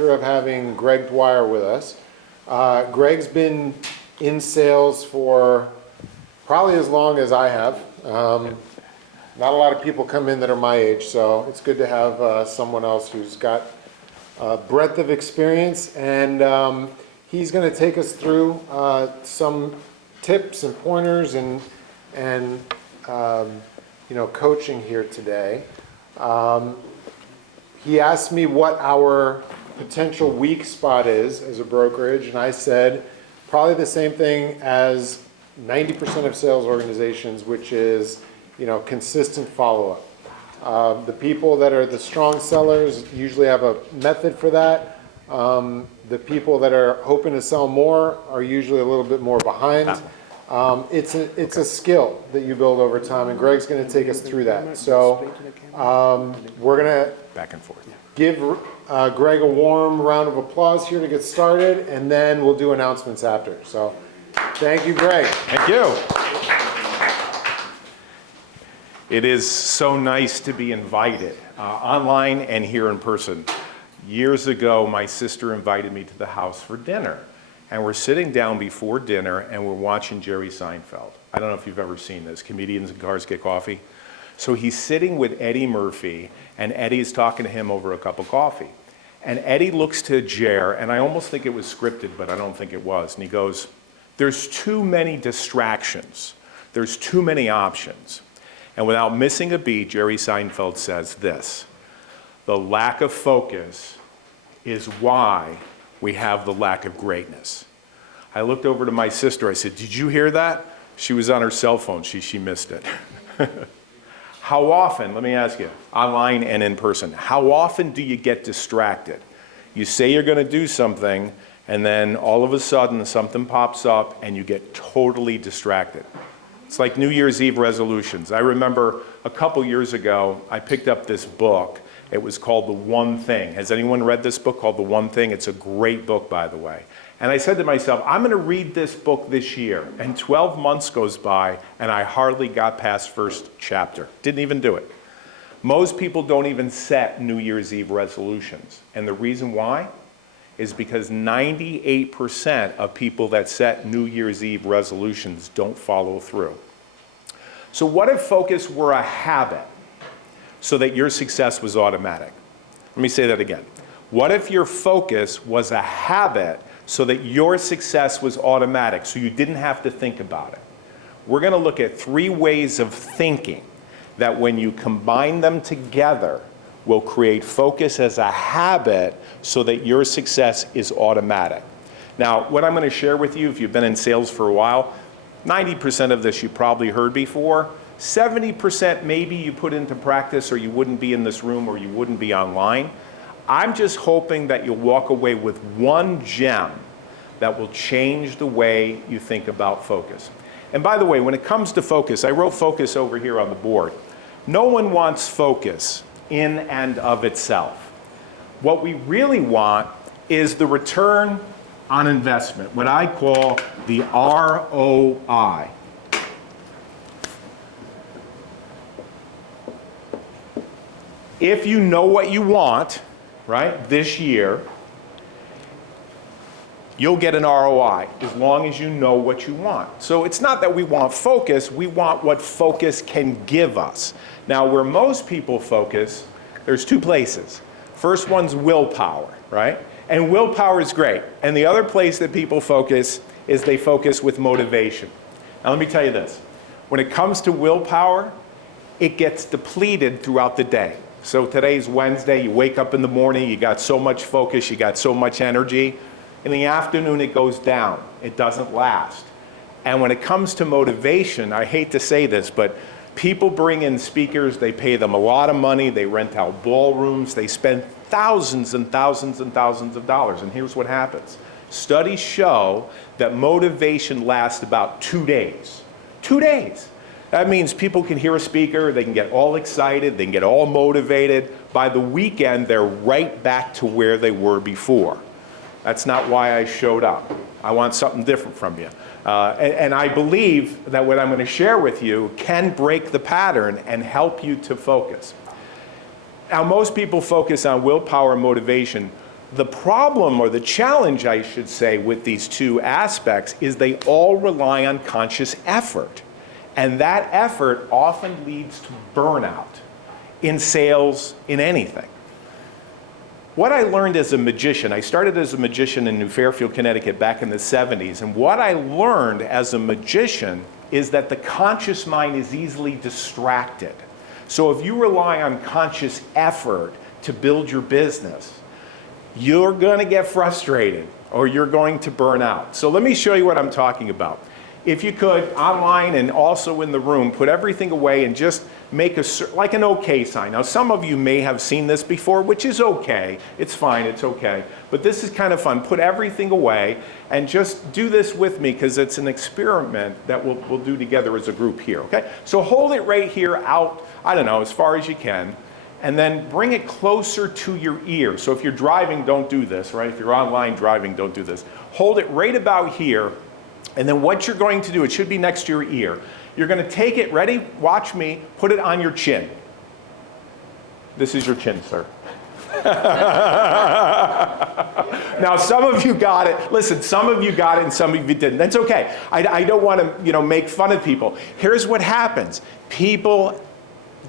pleasure of having Greg Dwyer with us. Greg's been in sales for probably as long as I have. Not a lot of people come in that are my age, so it's good to have someone else who's got a breadth of experience, and he's going to take us through some tips and pointers and coaching here today. He asked me what our potential weak spot is as a brokerage, and I said probably the same thing as 90% of sales organizations, which is consistent follow-up. The people that are the strong sellers usually have a method for that. The people that are hoping to sell more are usually a little bit more behind. It's a skill that you build over time, and Greg's going to take us through that. So we're going to back and forth. Give Greg a warm round of applause here to get started, and then we'll do announcements after. So thank you, Greg. Thank you. It is so nice to be invited online and here in person. Years ago, my sister invited me to the house for dinner. And we're sitting down before dinner and we're watching Jerry Seinfeld. I don't know if you've ever seen this, Comedians in Cars Get Coffee. So he's sitting with Eddie Murphy, and Eddie's talking to him over a cup of coffee. And Eddie looks to Jer, and I almost think it was scripted, but I don't think it was. And he goes, "There's too many distractions. There's too many options." And without missing a beat, Jerry Seinfeld says this: "The lack of focus is why we have the lack of greatness." I looked over to my sister. I said, "Did you hear that?" She was on her cell phone. She missed it. How often, let me ask you, online and in person, how often do you get distracted? You say you're going to do something, and then all of a sudden something pops up and you get totally distracted. It's like New Year's Eve resolutions. I remember a couple years ago, I picked up this book. It was called The One Thing. Has anyone read this book called The One Thing? It's a great book, by the way. And I said to myself, I'm going to read this book this year. And 12 months goes by, and I hardly got past first chapter. Didn't even do it. Most people don't even set New Year's Eve resolutions. And the reason why is because 98% of people that set New Year's Eve resolutions don't follow through. So what if focus were a habit so that your success was automatic? Let me say that again. What if your focus was a habit so that your success was automatic, so you didn't have to think about it? We're going to look at 3 ways of thinking that when you combine them together will create focus as a habit so that your success is automatic. Now, what I'm going to share with you, if you've been in sales for a while, 90% of this you probably heard before. 70% maybe you put into practice, or you wouldn't be in this room, or you wouldn't be online. I'm just hoping that you'll walk away with one gem that will change the way you think about focus. And by the way, when it comes to focus, I wrote focus over here on the board. No one wants focus in and of itself. What we really want is the return on investment, what I call the ROI. If you know what you want, right, this year, you'll get an ROI as long as you know what you want. So it's not that we want focus, we want what focus can give us. Now, where most people focus, there's 2 places. First one's willpower, right? And willpower is great. And the other place that people focus is they focus with motivation. Now, let me tell you this. When it comes to willpower, it gets depleted throughout the day. So today's Wednesday, you wake up in the morning, you got so much focus, you got so much energy. In the afternoon, it goes down. It doesn't last. And when it comes to motivation, I hate to say this, but people bring in speakers, they pay them a lot of money, they rent out ballrooms, they spend thousands and thousands and thousands of dollars. And here's what happens. Studies show that motivation lasts about 2 days. 2 days. That means people can hear a speaker, they can get all excited, they can get all motivated. By the weekend, they're right back to where they were before. That's not why I showed up. I want something different from you. And I believe that what I'm going to share with you can break the pattern and help you to focus. Now, most people focus on willpower and motivation. The problem, or the challenge, I should say, with these two aspects is they all rely on conscious effort. And that effort often leads to burnout in sales, in anything. What I learned as a magician, I started as a magician in New Fairfield, Connecticut back in the 70s, and what I learned as a magician is that the conscious mind is easily distracted. So if you rely on conscious effort to build your business, you're going to get frustrated or you're going to burn out. So let me show you what I'm talking about. If you could, online and also in the room, put everything away and just make like an okay sign. Now, some of you may have seen this before, which is okay. It's fine, it's okay. But this is kind of fun. Put everything away and just do this with me because it's an experiment that we'll do together as a group here, okay? So hold it right here out, I don't know, as far as you can. And then bring it closer to your ear. So if you're driving, don't do this, right? If you're online driving, don't do this. Hold it right about here. And then what you're going to do, it should be next to your ear. You're going to take it, ready, watch me, put it on your chin. This is your chin, sir. Now, some of you got it. Listen, some of you got it and some of you didn't. That's okay. I don't want to, make fun of people. Here's what happens. People,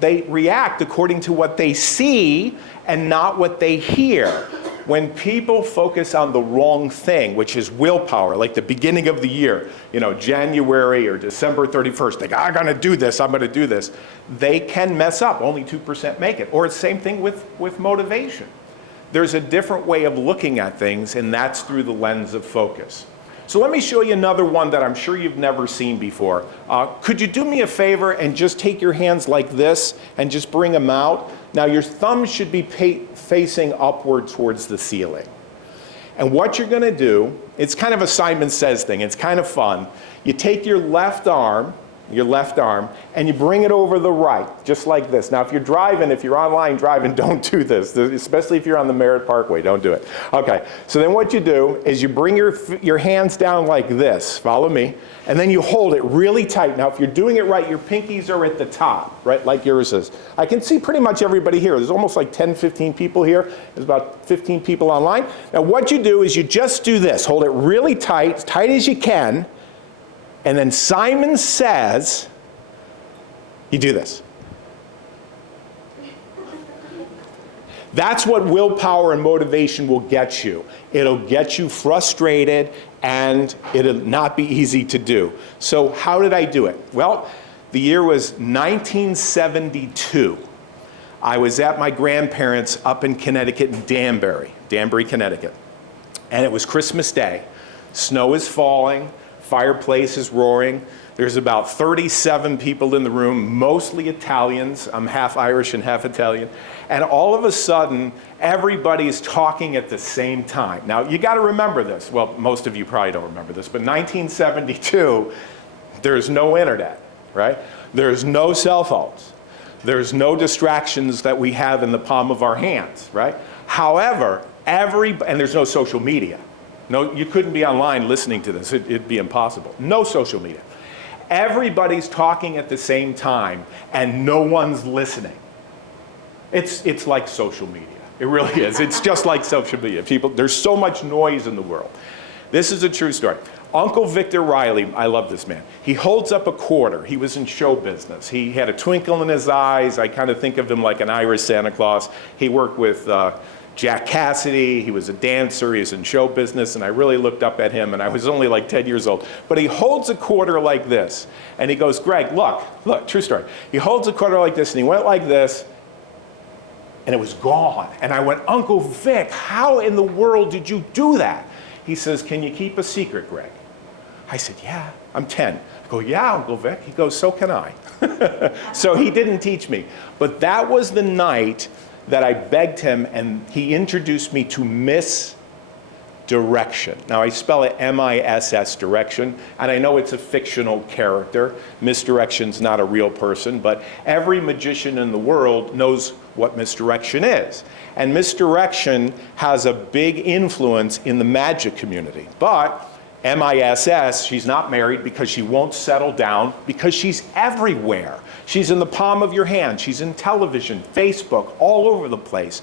they react according to what they see and not what they hear. When people focus on the wrong thing, which is willpower, like the beginning of the year, January or December 31st, they go, I'm going to do this, I'm going to do this. They can mess up. Only 2% make it. Or it's the same thing with motivation. There's a different way of looking at things, and that's through the lens of focus. So let me show you another one that I'm sure you've never seen before. Could you do me a favor and just take your hands like this and just bring them out? Now your thumbs should be facing upward towards the ceiling. And what you're going to do, it's kind of a Simon Says thing. It's kind of fun. You take your left arm, and you bring it over the right, just like this. Now, if you're online driving, don't do this, especially if you're on the Merritt Parkway, don't do it. Okay, so then what you do is you bring your hands down like this, follow me, and then you hold it really tight. Now, if you're doing it right, your pinkies are at the top, right, like yours is. I can see pretty much everybody here. There's almost like 10, 15 people here. There's about 15 people online. Now, what you do is you just do this. Hold it really tight, as tight as you can, and then Simon Says, you do this. That's what willpower and motivation will get you. It'll get you frustrated and it'll not be easy to do. So how did I do it? Well, the year was 1972. I was at my grandparents' up in Connecticut in Danbury, Connecticut. And it was Christmas Day. Snow is falling. Fireplace is roaring. There's about 37 people in the room, mostly Italians. I'm half Irish and half Italian. And all of a sudden, everybody's talking at the same time. Now, you got to remember this. Well, most of you probably don't remember this, but 1972, there's no internet, right? There's no cell phones. There's no distractions that we have in the palm of our hands, right? However, and there's no social media. No, you couldn't be online listening to this. It'd be impossible. No social media. Everybody's talking at the same time, and no one's listening. It's like social media. It really is. It's just like social media. There's so much noise in the world. This is a true story. Uncle Victor Riley, I love this man. He holds up a quarter. He was in show business. He had a twinkle in his eyes. I kind of think of him like an Irish Santa Claus. He worked with Jack Cassidy, he was a dancer, he was in show business, and I really looked up at him, and I was only like 10 years old. But he holds a quarter like this, and he goes, Greg, look, true story. He holds a quarter like this, and he went like this, and it was gone. And I went, Uncle Vic, how in the world did you do that? He says, can you keep a secret, Greg? I said, yeah, I'm 10. I go, yeah, Uncle Vic. He goes, so can I. So he didn't teach me. But that was the night that I begged him, and he introduced me to misdirection. Now, I spell it M-I-S-S, direction, and I know it's a fictional character. Misdirection's not a real person, but every magician in the world knows what misdirection is. And misdirection has a big influence in the magic community. But M-I-S-S, she's not married because she won't settle down because she's everywhere. She's in the palm of your hand. She's in television, Facebook, all over the place.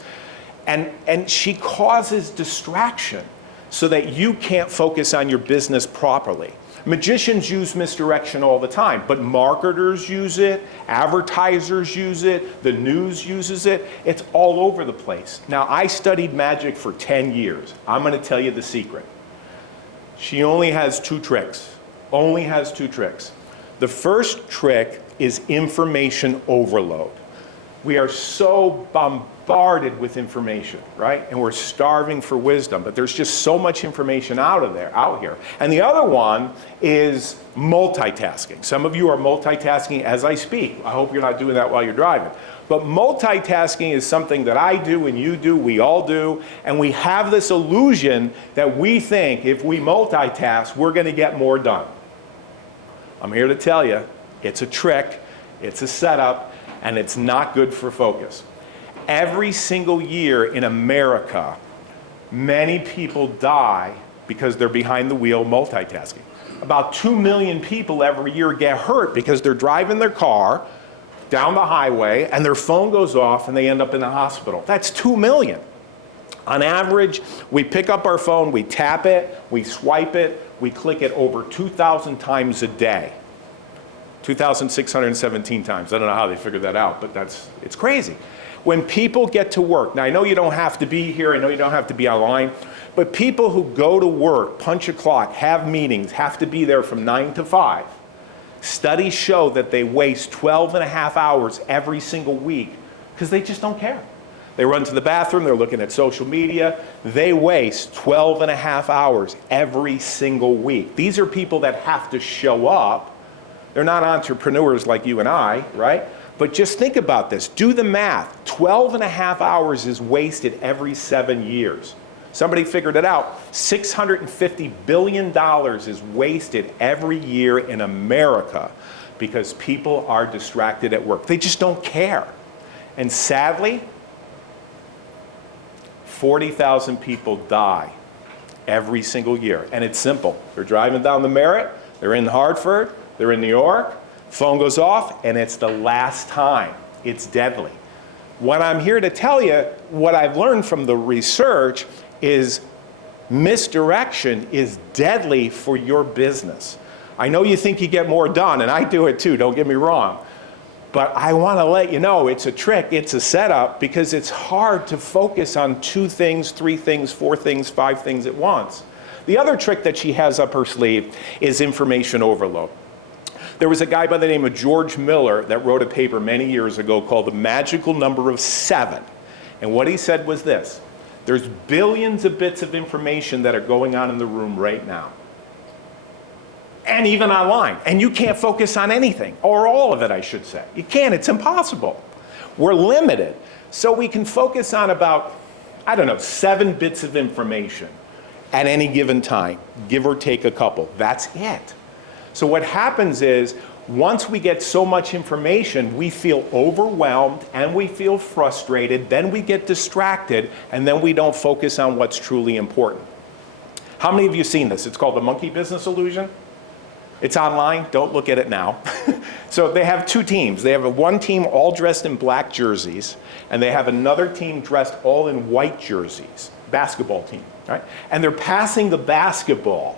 And she causes distraction so that you can't focus on your business properly. Magicians use misdirection all the time, but marketers use it, advertisers use it, the news uses it. It's all over the place. Now, I studied magic for 10 years. I'm going to tell you the secret. She only has 2 tricks. Only has 2 tricks. The first trick is information overload. We are so bombarded with information, right? And we're starving for wisdom, but there's just so much information out here. And the other one is multitasking. Some of you are multitasking as I speak. I hope you're not doing that while you're driving. But multitasking is something that I do and you do, we all do, and we have this illusion that we think if we multitask, we're going to get more done. I'm here to tell you, it's a trick, it's a setup, and it's not good for focus. Every single year in America, many people die because they're behind the wheel multitasking. About 2 million people every year get hurt because they're driving their car down the highway and their phone goes off and they end up in the hospital. That's 2 million. On average, we pick up our phone, we tap it, we swipe it, we click it over 2,000 times a day. 2,617 times. I don't know how they figured that out, but it's crazy. When people get to work, now I know you don't have to be here, I know you don't have to be online, but people who go to work, punch a clock, have meetings, have to be there from 9 to 5, studies show that they waste 12 and a half hours every single week because they just don't care. They run to the bathroom, they're looking at social media, they waste 12 and a half hours every single week. These are people that have to show up. They're not entrepreneurs like you and I, right? But just think about this. Do the math. 12 and a half hours is wasted every 7 years. Somebody figured it out. $650 billion is wasted every year in America because people are distracted at work. They just don't care. And sadly, 40,000 people die every single year. And it's simple. They're driving down the Merritt, they're in Hartford, they're in New York, phone goes off, and it's the last time. It's deadly. What I'm here to tell you, what I've learned from the research is misdirection is deadly for your business. I know you think you get more done, and I do it too, don't get me wrong. But I want to let you know it's a trick, it's a setup, because it's hard to focus on 2 things, 3 things, 4 things, 5 things at once. The other trick that she has up her sleeve is information overload. There was a guy by the name of George Miller that wrote a paper many years ago called The Magical Number of 7. And what he said was this: there's billions of bits of information that are going on in the room right now. And even online. And you can't focus on anything, or all of it, I should say. You can't, it's impossible. We're limited. So we can focus on about, 7 bits of information at any given time, give or take a couple. That's it. So what happens is, once we get so much information, we feel overwhelmed and we feel frustrated, then we get distracted, and then we don't focus on what's truly important. How many of you have seen this? It's called the monkey business illusion. It's online, don't look at it now. So they have 2 teams. They have one team all dressed in black jerseys, and they have another team dressed all in white jerseys, basketball team, right? And they're passing the basketball.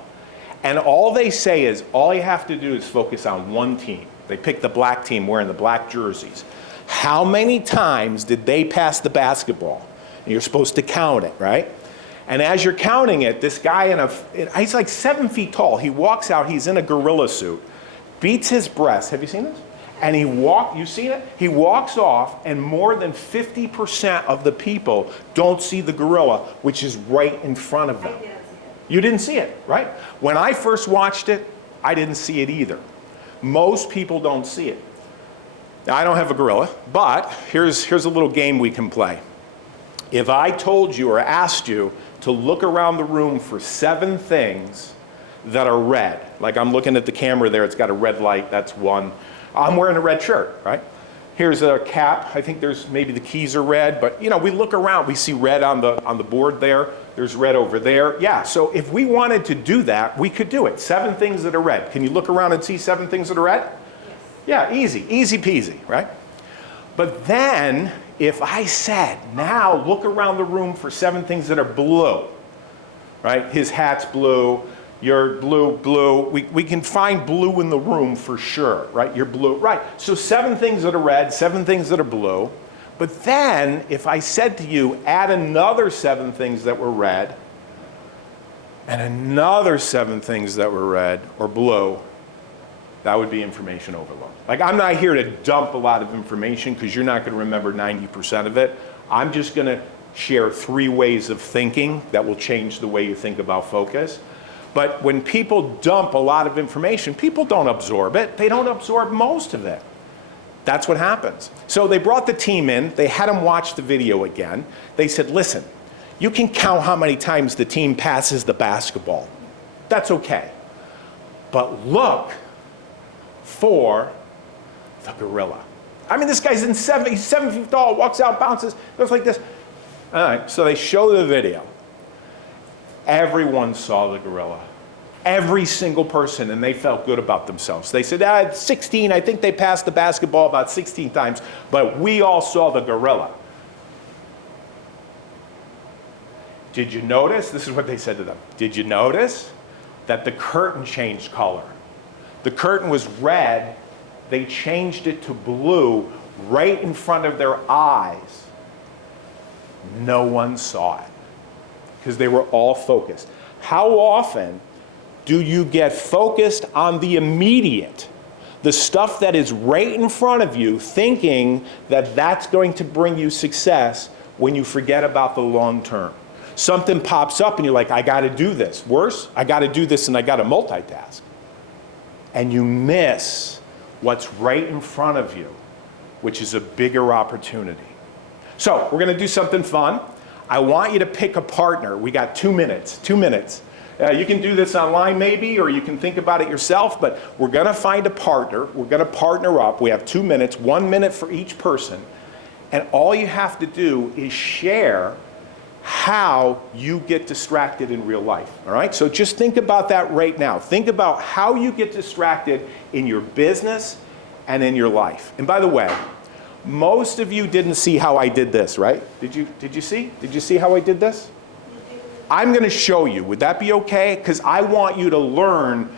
And all they say is, all you have to do is focus on one team. They pick the black team wearing the black jerseys. How many times did they pass the basketball? And you're supposed to count it, right? And as you're counting it, this guy he's like 7 feet tall. He walks out, he's in a gorilla suit, beats his breast. Have you seen this? And you've seen it? He walks off, and more than 50% of the people don't see the gorilla, which is right in front of them. You didn't see it, right? When I first watched it, I didn't see it either. Most people don't see it. Now, I don't have a gorilla, but here's a little game we can play. If I told you or asked you to look around the room for 7 things that are red, like I'm looking at the camera there, it's got a red light, that's one. I'm wearing a red shirt, right? Here's a cap. I think there's maybe the keys are red, but we look around, we see red on the board there. There's red over there. Yeah, so if we wanted to do that, we could do it. 7 things that are red. Can you look around and see 7 things that are red? Yes. Yeah, easy peasy, right? But then, if I said, now look around the room for 7 things that are blue, right? His hat's blue, you're blue, blue. We can find blue in the room for sure, right? You're blue, right? So 7 things that are red, 7 things that are blue. But then if I said to you, add another 7 things that were red, and another 7 things that were red or blue, that would be information overload. Like, I'm not here to dump a lot of information because you're not going to remember 90% of it. I'm just going to share 3 ways of thinking that will change the way you think about focus. But when people dump a lot of information, people don't absorb it. They don't absorb most of it. That's what happens. So they brought the team in. They had them watch the video again. They said, listen, you can count how many times the team passes the basketball. That's okay. But look for the gorilla. I mean, this guy's he's 7 feet tall, walks out, bounces, goes like this. All right, so they show the video. Everyone saw the gorilla. Every single person, and they felt good about themselves. They said, 16, I think they passed the basketball about 16 times, but we all saw the gorilla. Did you notice? This is what they said to them. Did you notice that the curtain changed color? The curtain was red. They changed it to blue right in front of their eyes. No one saw it because they were all focused. How often do you get focused on the immediate, the stuff that is right in front of you, thinking that that's going to bring you success when you forget about the long term? Something pops up and you're like, I got to do this. Worse, I got to do this and I got to multitask. And you miss what's right in front of you, which is a bigger opportunity. So we're going to do something fun. I want you to pick a partner. We got 2 minutes, 2 minutes. You can do this online maybe, or you can think about it yourself, but we're going to find a partner. We're going to partner up. We have 2 minutes, 1 minute for each person. And all you have to do is share how you get distracted in real life, all right? So just think about that right now. Think about how you get distracted in your business and in your life. And by the way, most of you didn't see how I did this, right? Did you see? Did you see how I did this? I'm going to show you. Would that be okay? Because I want you to learn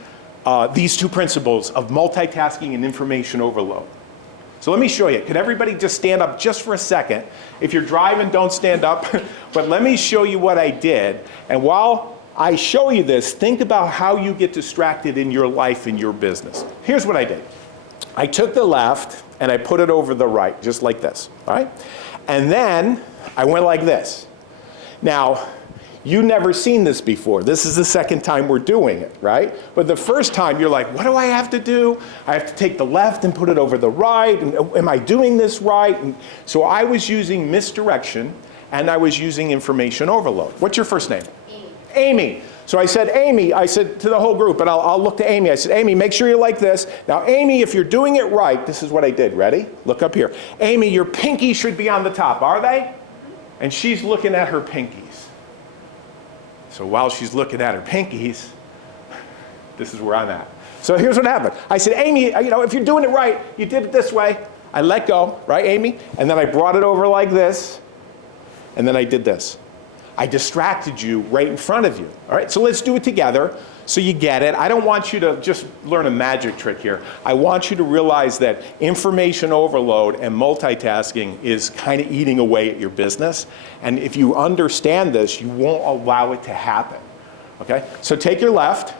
these 2 principles of multitasking and information overload. So let me show you. Could everybody just stand up just for a second? If you're driving, don't stand up. But let me show you what I did. And while I show you this, think about how you get distracted in your life, in your business. Here's what I did. I took the left and I put it over the right, just like this, all right? And then I went like this. Now, you've never seen this before. This is the second time we're doing it, right? But the first time you're like, what do I have to do? I have to take the left and put it over the right. And am I doing this right? And so I was using misdirection and I was using information overload. What's your first name? Amy. Amy. So I said, Amy, I said to the whole group, and I'll look to Amy. I said, Amy, make sure you're like this. Now, Amy, if you're doing it right, this is what I did. Ready? Look up here. Amy, your pinkies should be on the top, are they? And she's looking at her pinkies. So while she's looking at her pinkies, this is where I'm at. So here's what happened. I said, Amy, if you're doing it right, you did it this way. I let go, right, Amy? And then I brought it over like this, and then I did this. I distracted you right in front of you. All right, so let's do it together so you get it. I don't want you to just learn a magic trick here. I want you to realize that information overload and multitasking is kind of eating away at your business. And if you understand this, you won't allow it to happen. Okay, so take your left,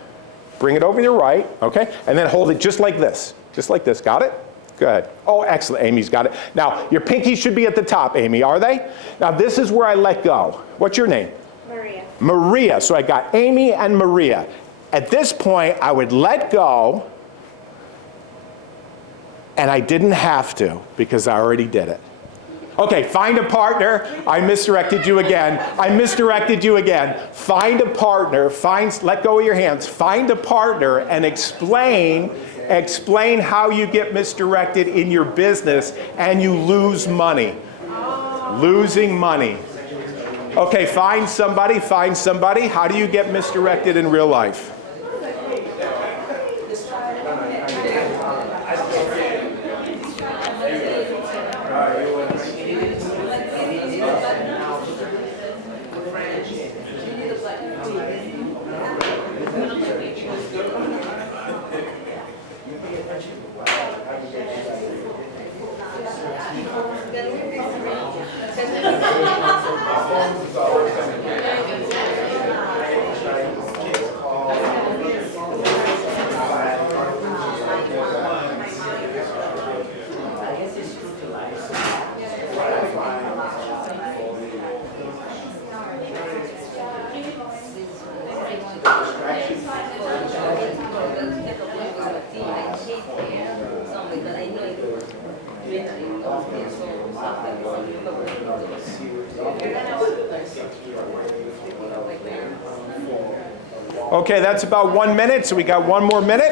bring it over your right, okay, and then hold it just like this. Just like this, got it? Good. Oh, excellent, Amy's got it. Now, your pinkies should be at the top, Amy, are they? Now, this is where I let go. What's your name? Maria. Maria. So I got Amy and Maria. At this point, I would let go, and I didn't have to because I already did it. Okay, find a partner. I misdirected you again. Find a partner. Let go of your hands. Find a partner and explain how you get misdirected in your business and you lose money. Losing money. Okay, find somebody. How do you get misdirected in real life? Okay, that's about 1 minute, so we got 1 more minute.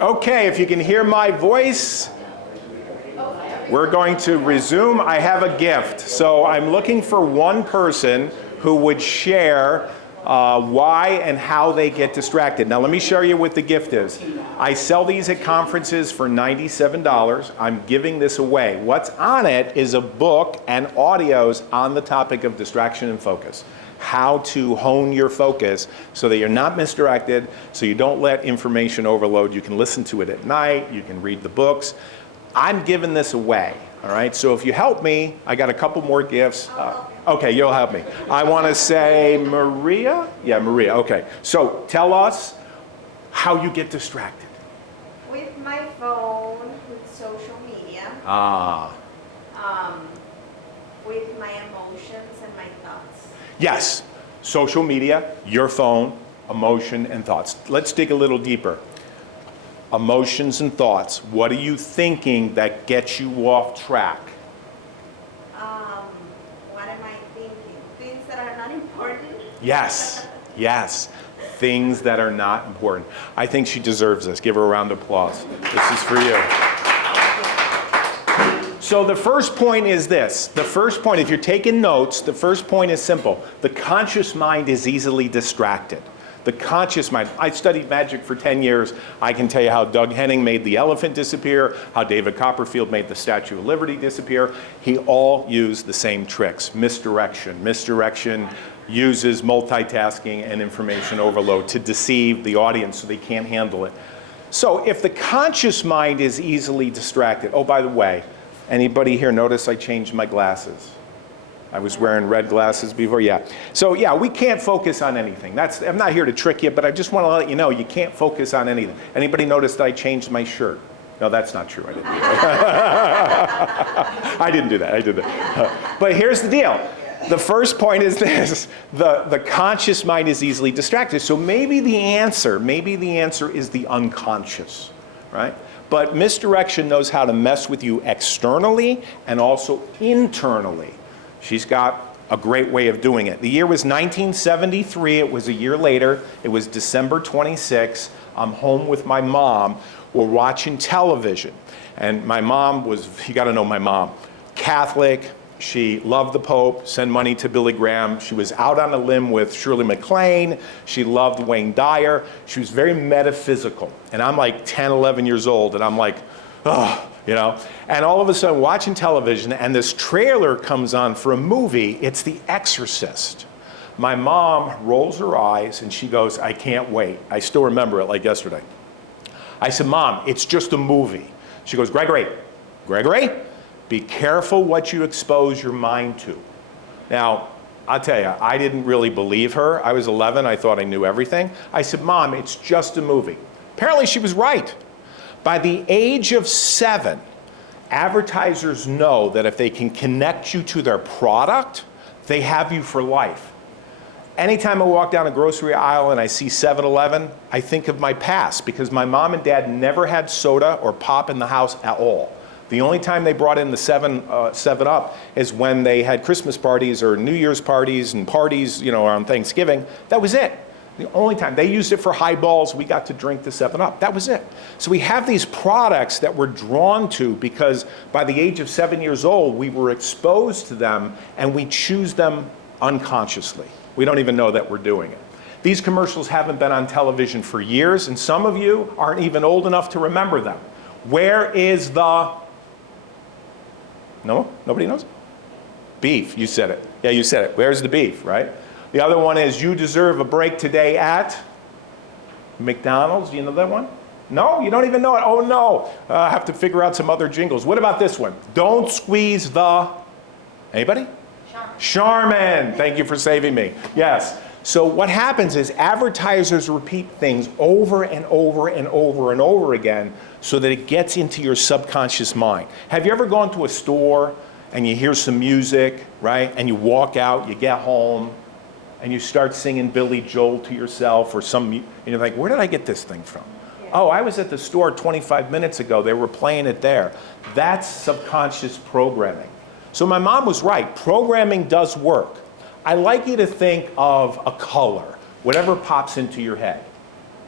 Okay, if you can hear my voice, we're going to resume. I have a gift. So I'm looking for one person who would share why and how they get distracted. Now let me show you what the gift is. I sell these at conferences for $97. I'm giving this away. What's on it is a book and audios on the topic of distraction and focus. How to hone your focus so that you're not misdirected, so you don't let information overload. You can listen to it at night, you can read the books. I'm giving this away, all right? So if you help me, I got a couple more gifts. Okay, you'll help me. I want to say Maria? Yeah, Maria, okay. So tell us how you get distracted. With my phone, with social media, with my emotions and my thoughts. Yes, social media, your phone, emotion, and thoughts. Let's dig a little deeper. Emotions and thoughts. What are you thinking that gets you off track? What am I thinking? Things that are not important? Yes, yes. Things that are not important. I think she deserves this. Give her a round of applause. This is for you. So the first point is this. The first point, if you're taking notes, the first point is simple. The conscious mind is easily distracted. The conscious mind. I studied magic for 10 years. I can tell you how Doug Henning made the elephant disappear, how David Copperfield made the Statue of Liberty disappear. He all used the same tricks. Misdirection. Misdirection uses multitasking and information overload to deceive the audience so they can't handle it. So if the conscious mind is easily distracted, oh, by the way, anybody here notice I changed my glasses? I was wearing red glasses before, yeah. So yeah, we can't focus on anything. I'm not here to trick you, but I just want to let you know you can't focus on anything. Anybody notice that I changed my shirt? No, that's not true, I didn't do that. I didn't do that, I did that. But here's the deal. The first point is this, the conscious mind is easily distracted. So maybe the answer is the unconscious, right? But misdirection knows how to mess with you externally and also internally. She's got a great way of doing it. The year was 1973. It was a year later. It was December 26. I'm home with my mom. We're watching television. And my mom was, you got to know my mom, Catholic. She loved the Pope, sent money to Billy Graham. She was out on a limb with Shirley MacLaine. She loved Wayne Dyer. She was very metaphysical. And I'm like 10, 11 years old, and I'm like, oh, you know? And all of a sudden, watching television, and this trailer comes on for a movie. It's The Exorcist. My mom rolls her eyes, and she goes, I can't wait. I still remember it like yesterday. I said, Mom, it's just a movie. She goes, Gregory, be careful what you expose your mind to. Now, I'll tell you, I didn't really believe her. I was 11, I thought I knew everything. I said, Mom, it's just a movie. Apparently she was right. By the age of 7, advertisers know that if they can connect you to their product, they have you for life. Anytime I walk down a grocery aisle and I see 7-Eleven, I think of my past because my mom and dad never had soda or pop in the house at all. The only time they brought in the 7-Up is when they had Christmas parties or New Year's parties and parties, you know, on Thanksgiving. That was it. The only time. They used it for highballs. We got to drink the 7-Up. That was it. So we have these products that we're drawn to because by the age of 7 years old, we were exposed to them and we choose them unconsciously. We don't even know that we're doing it. These commercials haven't been on television for years, and some of you aren't even old enough to remember them. Where is the... No? Nobody knows? Beef. You said it. Yeah, you said it. Where's the beef, right? The other one is you deserve a break today at McDonald's. Do you know that one? No? You don't even know it? Oh, no. I have to figure out some other jingles. What about this one? Don't squeeze the... Anybody? Charmin, thank you for saving me. Yes. So what happens is advertisers repeat things over and over and over and over again so that it gets into your subconscious mind. Have you ever gone to a store and you hear some music, right? And you walk out, you get home, and you start singing Billy Joel to yourself or and you're like, where did I get this thing from? Yeah. Oh, I was at the store 25 minutes ago. They were playing it there. That's subconscious programming. So my mom was right. Programming does work. I like you to think of a color, whatever pops into your head.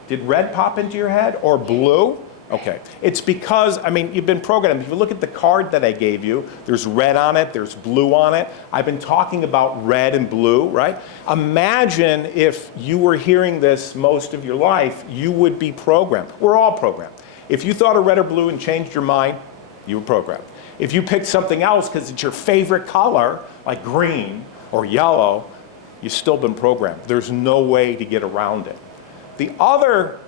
Did red pop into your head or blue? Okay. It's because, I mean, you've been programmed. If you look at the card that I gave you, there's red on it, there's blue on it. I've been talking about red and blue, right? Imagine if you were hearing this most of your life, you would be programmed. We're all programmed. If you thought of red or blue and changed your mind, you were programmed. If you picked something else because it's your favorite color, like green or yellow, you've still been programmed. There's no way to get around it. The other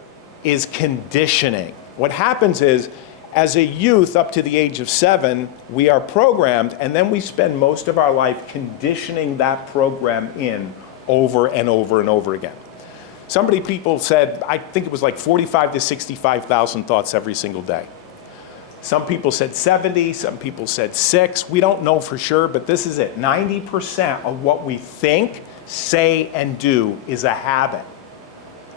is conditioning. What happens is, as a youth up to the age of 7, we are programmed, and then we spend most of our life conditioning that program in over and over and over again. People said, I think it was like 45 to 65,000 thoughts every single day. Some people said 70, some people said 6. We don't know for sure, but this is it. 90% of what we think, say, and do is a habit.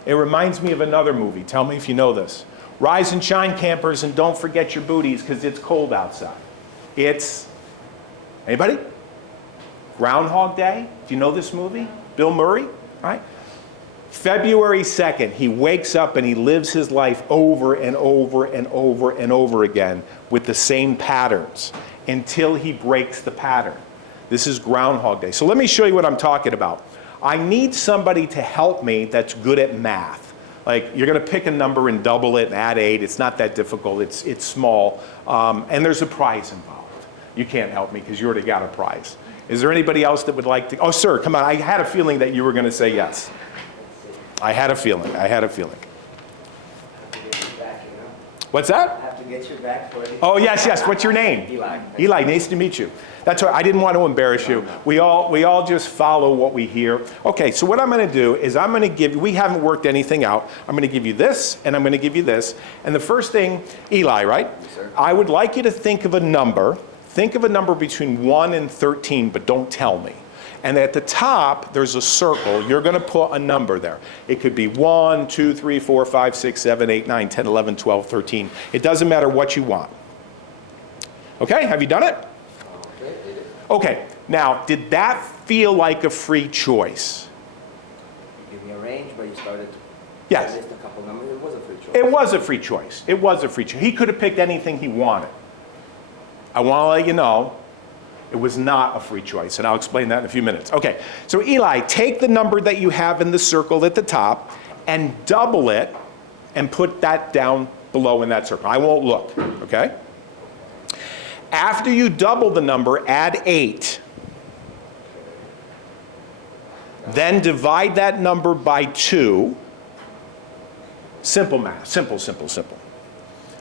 It reminds me of another movie. Tell me if you know this. Rise and shine, campers, and don't forget your booties because it's cold outside. It's, anybody? Groundhog Day. Do you know this movie? Bill Murray, right? February 2nd, he wakes up and he lives his life over and over and over and over again with the same patterns until he breaks the pattern. This is Groundhog Day. So let me show you what I'm talking about. I need somebody to help me that's good at math. Like, you're going to pick a number and double it and add 8. It's not that difficult. It's small. And there's a prize involved. You can't help me because you already got a prize. Is there anybody else that would like to? Oh, sir, come on. I had a feeling that you were going to say yes. I had a feeling. I had a feeling. What's that? I have to get you back for it. Oh, yes, yes. What's your name? Eli. Eli, nice to meet you. That's all right. I didn't want to embarrass you. We all just follow what we hear. Okay, so what I'm going to do is I'm going to give you, we haven't worked anything out. I'm going to give you this, and I'm going to give you this. And the first thing, Eli, right? Yes, sir. I would like you to think of a number. Think of a number between 1 and 13, but don't tell me. And at the top, there's a circle. You're going to put a number there. It could be 1, 2, 3, 4, 5, 6, 7, 8, 9, 10, 11, 12, 13. It doesn't matter what you want. Okay, have you done it? Okay, now, did that feel like a free choice? You give me a range, but you started Yes. to list a couple numbers. It was a free choice. It was a free choice. It was a free choice. He could have picked anything he wanted. I want to let you know, it was not a free choice, and I'll explain that in a few minutes. Okay, so Eli, take the number that you have in the circle at the top and double it and put that down below in that circle. I won't look, okay? After you double the number, add 8. Then divide that number by 2. Simple math, simple, simple, simple.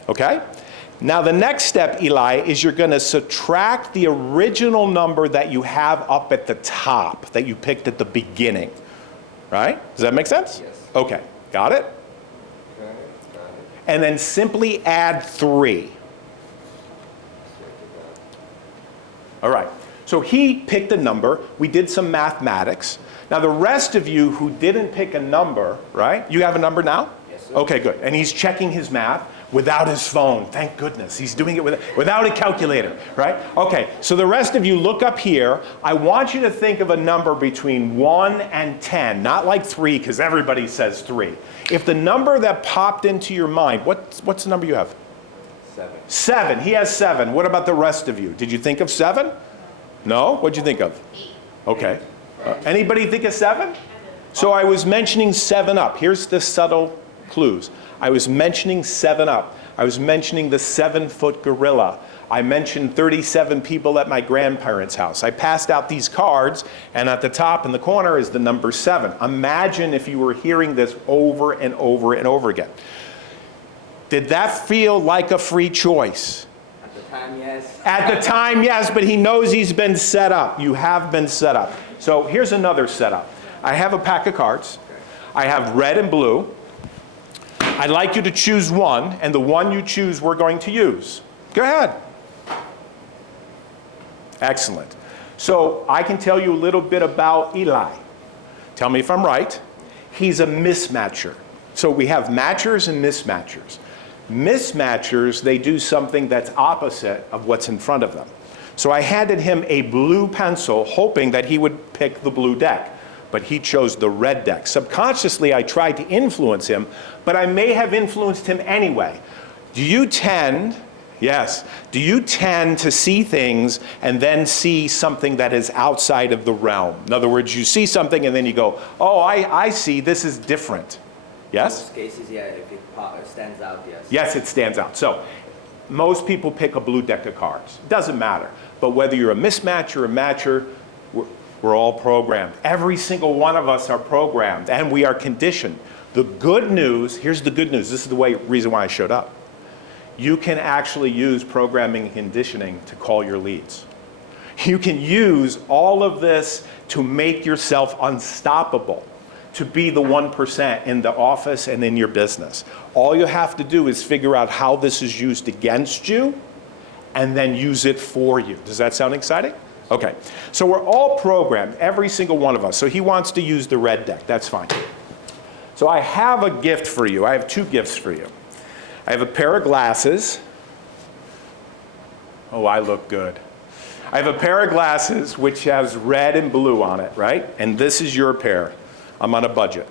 Okay? Now the next step, Eli, is you're going to subtract the original number that you have up at the top, that you picked at the beginning. Right? Does that make sense? Yes. Okay, got it? Got it. And then simply add 3. All right, so he picked a number. We did some mathematics. Now the rest of you who didn't pick a number, right? You have a number now? Yes, sir. Okay, good. And he's checking his math without his phone. Thank goodness. He's doing it without a calculator, right? Okay, so the rest of you look up here. I want you to think of a number between 1 and 10, not like 3, because everybody says 3. If the number that popped into your mind, what's the number you have? 7. 7. He has 7. What about the rest of you? Did you think of 7? No? What'd you think of? 8. Okay. Anybody think of 7? So I was mentioning 7 Up. Here's the subtle clues. I was mentioning 7 Up. I was mentioning the 7-foot gorilla. I mentioned 37 people at my grandparents' house. I passed out these cards, and at the top in the corner is the number 7. Imagine if you were hearing this over and over and over again. Did that feel like a free choice? At the time, yes. At the time, yes, but he knows he's been set up. You have been set up. So here's another setup. I have a pack of cards. I have red and blue. I'd like you to choose one, and the one you choose we're going to use. Go ahead. Excellent. So I can tell you a little bit about Eli. Tell me if I'm right. He's a mismatcher. So we have matchers and mismatchers. Mismatchers, they do something that's opposite of what's in front of them. So I handed him a blue pencil, hoping that he would pick the blue deck. But he chose the red deck. Subconsciously, I tried to influence him, but I may have influenced him anyway. Do you tend to see things and then see something that is outside of the realm? In other words, you see something and then you go, oh, I see, this is different. Yes? In most cases, yeah, if it stands out, yes. Yes, it stands out. So most people pick a blue deck of cards. Doesn't matter. But whether you're a mismatcher or a matcher, we're all programmed. Every single one of us are programmed, and we are conditioned. The good news, here's the good news. This is the reason why I showed up. You can actually use programming and conditioning to call your leads. You can use all of this to make yourself unstoppable, to be the 1% in the office and in your business. All you have to do is figure out how this is used against you and then use it for you. Does that sound exciting? Okay, so we're all programmed, every single one of us. So he wants to use the red deck, that's fine. So I have a gift for you. I have two gifts for you. I have a pair of glasses. Oh, I look good. I have a pair of glasses which has red and blue on it, right? And this is your pair. I'm on a budget.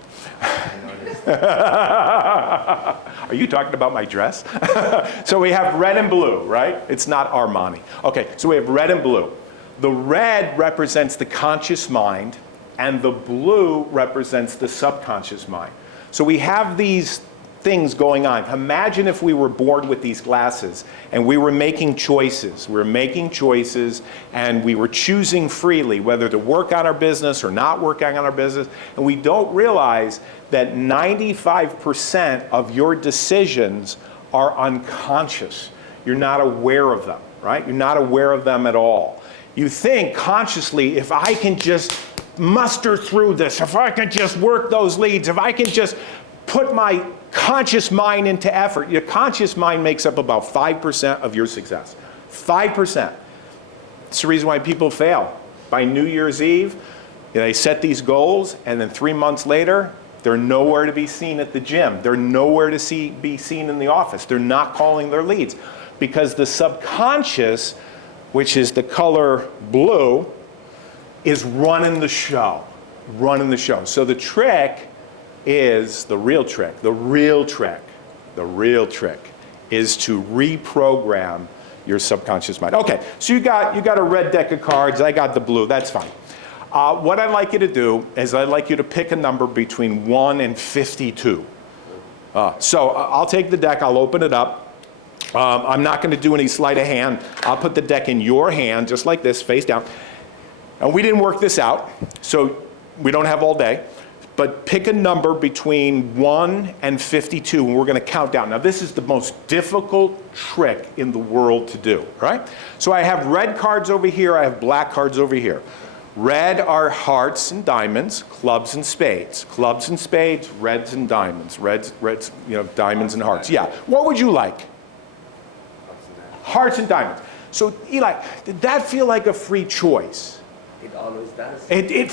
Are you talking about my dress? So we have red and blue, right? It's not Armani. Okay, so we have red and blue. The red represents the conscious mind, and the blue represents the subconscious mind. So we have these things going on. Imagine if we were born with these glasses and we were making choices. We were making choices and we were choosing freely whether to work on our business or not work on our business. And we don't realize that 95% of your decisions are unconscious. You're not aware of them, right? You're not aware of them at all. You think consciously, if I can just muster through this, if I can just work those leads, if I can just put my conscious mind into effort. Your conscious mind makes up about 5% of your success. 5%. It's the reason why people fail. By New Year's Eve, they set these goals, and then 3 months later, they're nowhere to be seen at the gym. They're nowhere to be seen in the office. They're not calling their leads. Because the subconscious, which is the color blue, is running the show. Running the show. So the trick is the real trick is to reprogram your subconscious mind. Okay, so you got a red deck of cards, I got the blue, that's fine. What I'd like you to do is I'd like you to pick a number between 1 and 52. So I'll take the deck, I'll open it up. I'm not going to do any sleight of hand. I'll put the deck in your hand, just like this, face down. And we didn't work this out, so we don't have all day. But pick a number between 1 and 52, and we're going to count down. Now, this is the most difficult trick in the world to do, right? So I have red cards over here. I have black cards over here. Red are hearts and diamonds, clubs and spades. Clubs and spades, reds and diamonds. Reds, diamonds and hearts. Yeah. What would you like? Hearts and diamonds. So, Eli, did that feel like a free choice? It always does.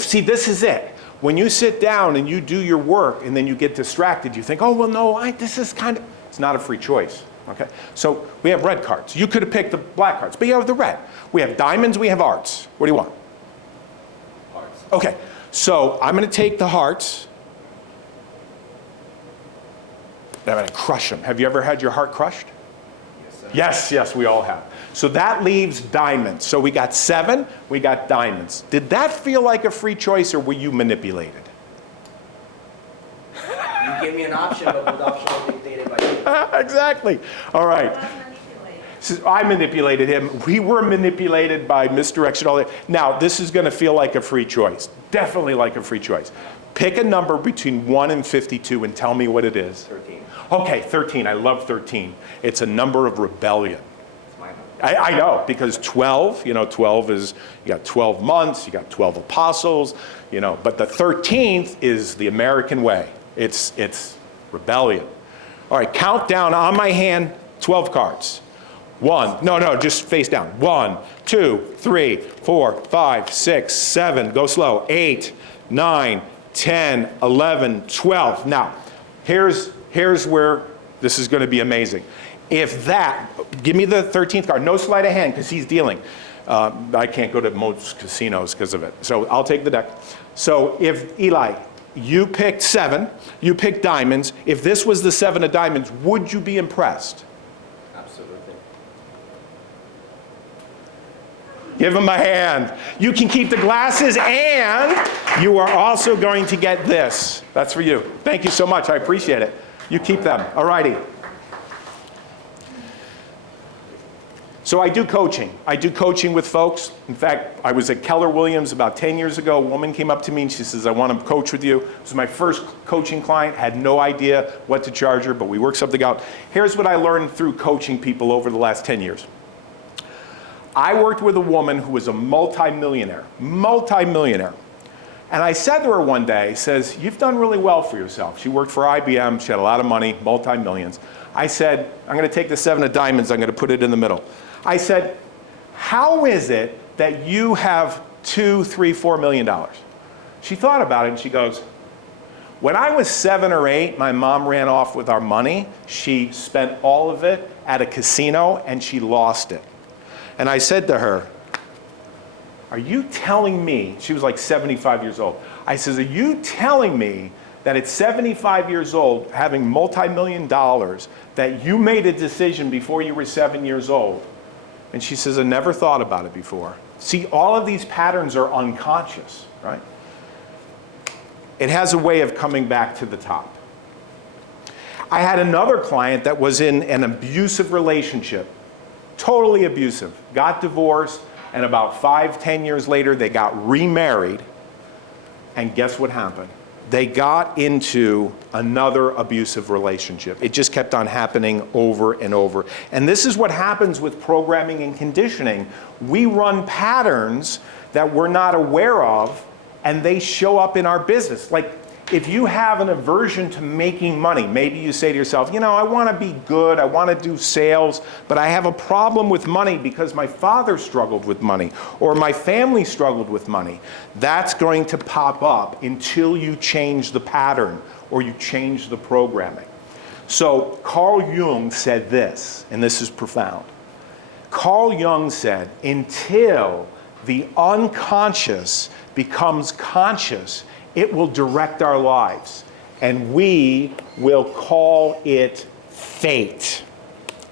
See, this is it. When you sit down and you do your work and then you get distracted, you think, oh, well, no, this is kind of, it's not a free choice, okay? So we have red cards. You could have picked the black cards, but you have the red. We have diamonds, we have hearts. What do you want? Hearts. Okay, so I'm going to take the hearts. And I'm going to crush them. Have you ever had your heart crushed? Yes, sir. Yes, we all have. So that leaves diamonds. So we got 7, we got diamonds. Did that feel like a free choice, or were you manipulated? You gave me an option, but the option was dictated by you. Exactly. All right. So I manipulated him. We were manipulated by misdirection. All that. Now, this is going to feel like a free choice. Definitely like a free choice. Pick a number between 1 and 52 and tell me what it is. 13. Okay, 13. I love 13. It's a number of rebellion. It's my number. I know, because 12, 12 is, you got 12 months, you got 12 apostles, but the 13th is the American way. It's rebellion. All right, count down on my hand, 12 cards. Just face down. 1, 2, 3, 4, 5, 6, 7, go slow, 8, 9, 10, 11, 12. Now, here's where this is going to be amazing. If that, give me the 13th card, no sleight of hand because he's dealing. I can't go to most casinos because of it. So I'll take the deck. So if Eli, you picked 7, you picked diamonds. If this was the 7 of diamonds, would you be impressed? Absolutely. Give him a hand. You can keep the glasses, and you are also going to get this. That's for you. Thank you so much. I appreciate it. You keep them. All righty. So I do coaching. I do coaching with folks. In fact, I was at Keller Williams about 10 years ago. A woman came up to me and she says, I want to coach with you. It was my first coaching client. Had no idea what to charge her, but we worked something out. Here's what I learned through coaching people over the last 10 years. I worked with a woman who was a multimillionaire. And I said to her one day, says, you've done really well for yourself. She worked for IBM. She had a lot of money, multi-millions. I said, I'm going to take the 7 of diamonds. I'm going to put it in the middle. I said, how is it that you have $2, $3, $4 million? She thought about it and she goes, when I was 7 or 8, my mom ran off with our money. She spent all of it at a casino and she lost it. And I said to her, are you telling me, she was like 75 years old. I says, are you telling me that at 75 years old, having multi-million dollars, that you made a decision before you were 7 years old? And she says, I never thought about it before. See, all of these patterns are unconscious, right? It has a way of coming back to the top. I had another client that was in an abusive relationship, totally abusive, got divorced, and about 5, 10 years later, they got remarried, and guess what happened? They got into another abusive relationship. It just kept on happening over and over. And this is what happens with programming and conditioning. We run patterns that we're not aware of, and they show up in our business. Like, if you have an aversion to making money, maybe you say to yourself, I want to be good, I want to do sales, but I have a problem with money because my father struggled with money, or my family struggled with money. That's going to pop up until you change the pattern or you change the programming. So Carl Jung said this, and this is profound. Carl Jung said, until the unconscious becomes conscious, it will direct our lives, and we will call it fate.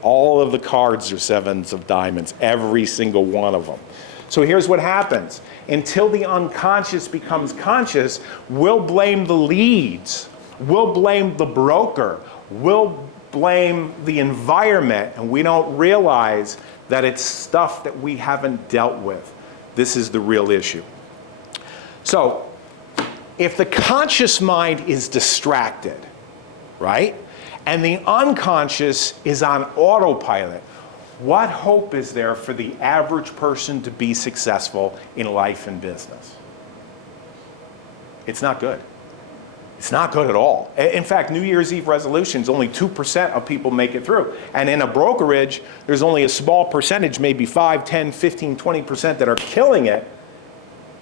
All of the cards are 7s of diamonds, every single one of them. So here's what happens. Until the unconscious becomes conscious, we'll blame the leads, we'll blame the broker, we'll blame the environment, and we don't realize that it's stuff that we haven't dealt with. This is the real issue. So, if the conscious mind is distracted, right, and the unconscious is on autopilot, what hope is there for the average person to be successful in life and business? It's not good. It's not good at all. In fact, New Year's Eve resolutions, only 2% of people make it through. And in a brokerage, there's only a small percentage, maybe 5, 10, 15, 20% that are killing it.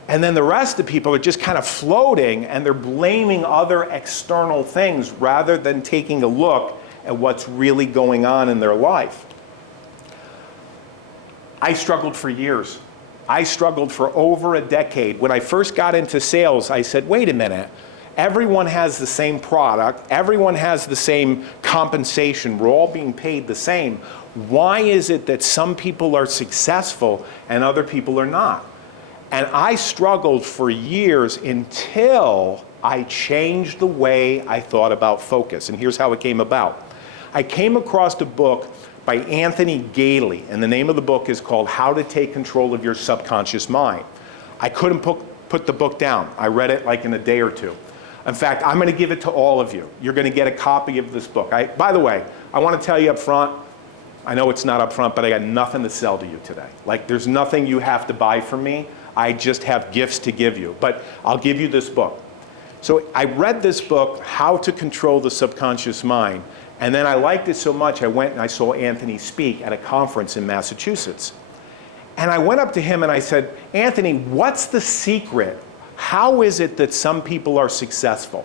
And then the rest of the people are just kind of floating, and they're blaming other external things rather than taking a look at what's really going on in their life. I struggled for years. I struggled for over a decade. When I first got into sales, I said, wait a minute. Everyone has the same product. Everyone has the same compensation. We're all being paid the same. Why is it that some people are successful and other people are not? And I struggled for years until I changed the way I thought about focus. And here's how it came about. I came across a book by Anthony Gailey, and the name of the book is called How to Take Control of Your Subconscious Mind. I couldn't put the book down. I read it like in a day or two. In fact, I'm going to give it to all of you. You're going to get a copy of this book. By the way, I want to tell you up front, I know it's not up front, but I got nothing to sell to you today. Like, there's nothing you have to buy from me. I just have gifts to give you. But I'll give you this book. So I read this book, How to Control the Subconscious Mind. And then I liked it so much, I went and I saw Anthony speak at a conference in Massachusetts. And I went up to him and I said, Anthony, what's the secret? How is it that some people are successful?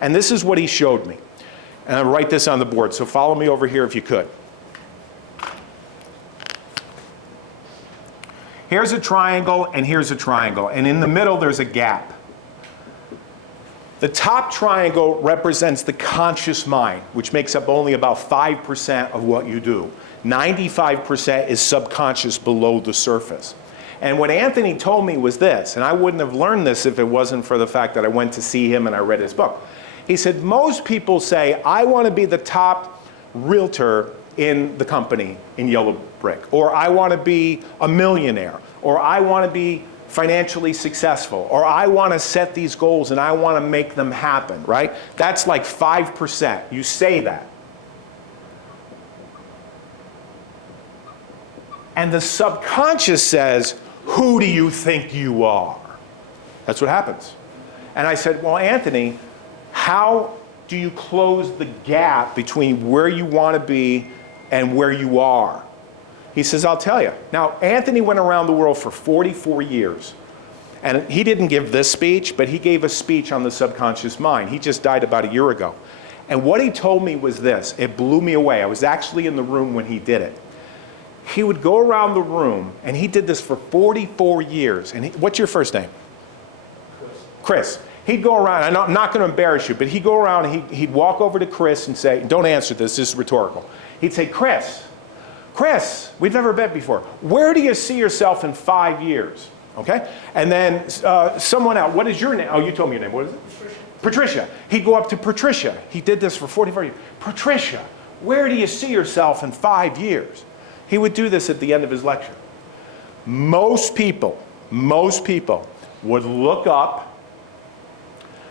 And this is what he showed me. And I'll write this on the board, so follow me over here if you could. Here's a triangle and here's a triangle, and in the middle there's a gap. The top triangle represents the conscious mind, which makes up only about 5% of what you do. 95% is subconscious below the surface. And what Anthony told me was this, and I wouldn't have learned this if it wasn't for the fact that I went to see him and I read his book. He said, most people say, I want to be the top realtor in the company in Yellow Brick, or I want to be a millionaire, or I want to be financially successful, or I want to set these goals and I want to make them happen, right? That's like 5%. You say that. And the subconscious says, who do you think you are? That's what happens. And I said, well, Anthony, how do you close the gap between where you want to be and where you are? He says, I'll tell you. Now, Anthony went around the world for 44 years. And he didn't give this speech, but he gave a speech on the subconscious mind. He just died about a year ago. And what he told me was this. It blew me away. I was actually in the room when he did it. He would go around the room, and he did this for 44 years. And what's your first name? Chris. He'd go around, I'm not going to embarrass you, but he'd go around and he'd walk over to Chris and say, don't answer this is rhetorical. He'd say, Chris, we've never met before. Where do you see yourself in 5 years? Okay? And then someone else, what is your name? Oh, you told me your name. What is it? Patricia. He'd go up to Patricia. He did this for 44 years. Patricia, where do you see yourself in 5 years? He would do this at the end of his lecture. Most people would look up.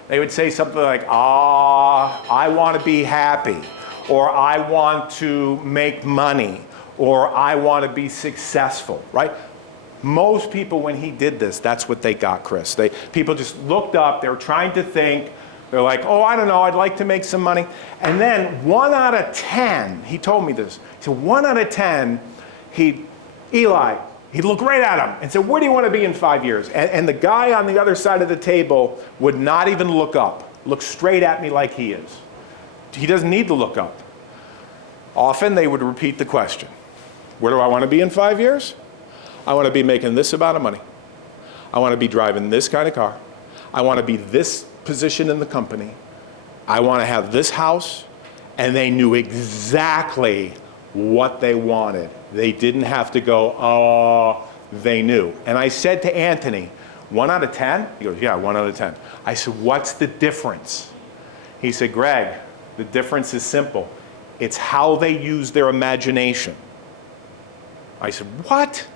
They would say something like, I want to be happy, or I want to make money, or I want to be successful, right? Most people, when he did this, that's what they got, Chris. People just looked up, they were trying to think, they're like, oh, I don't know, I'd like to make some money. And then 1 out of 10, he told me this, he said 1 out of 10, he'd look right at him and say, where do you want to be in 5 years? And the guy on the other side of the table would not even look up, look straight at me like he is. He doesn't need to look up. Often they would repeat the question, where do I want to be in 5 years? I want to be making this amount of money. I want to be driving this kind of car. I want to be this position in the company. I want to have this house. And they knew exactly what they wanted. They didn't have to go, oh, they knew. And I said to Anthony, 1 out of 10? He goes, yeah, 1 out of 10. I said, what's the difference? He said, Greg, the difference is simple. It's how they use their imagination. I said, what?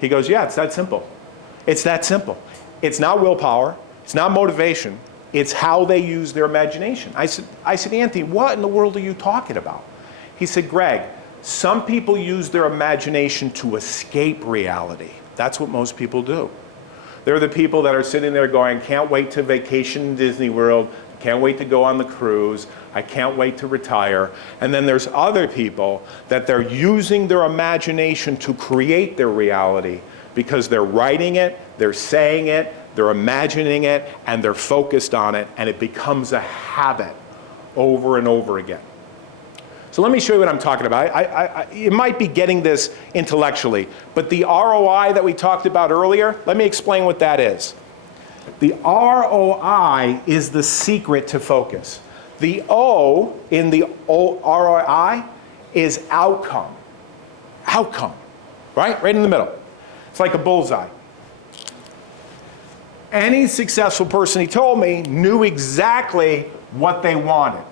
He goes, yeah, it's that simple. It's that simple. It's not willpower. It's not motivation. It's how they use their imagination. I said, Anthony, what in the world are you talking about? He said, Greg, some people use their imagination to escape reality. That's what most people do. They're the people that are sitting there going, can't wait to vacation in Disney World, can't wait to go on the cruise, I can't wait to retire. And then there's other people that they're using their imagination to create their reality because they're writing it, they're saying it, they're imagining it, and they're focused on it, and it becomes a habit over and over again. So let me show you what I'm talking about. You might be getting this intellectually, but the ROI that we talked about earlier, let me explain what that is. The ROI is the secret to focus. The O in the ROI is outcome. Outcome, right? Right in the middle. It's like a bullseye. Any successful person, he told me, knew exactly what they wanted.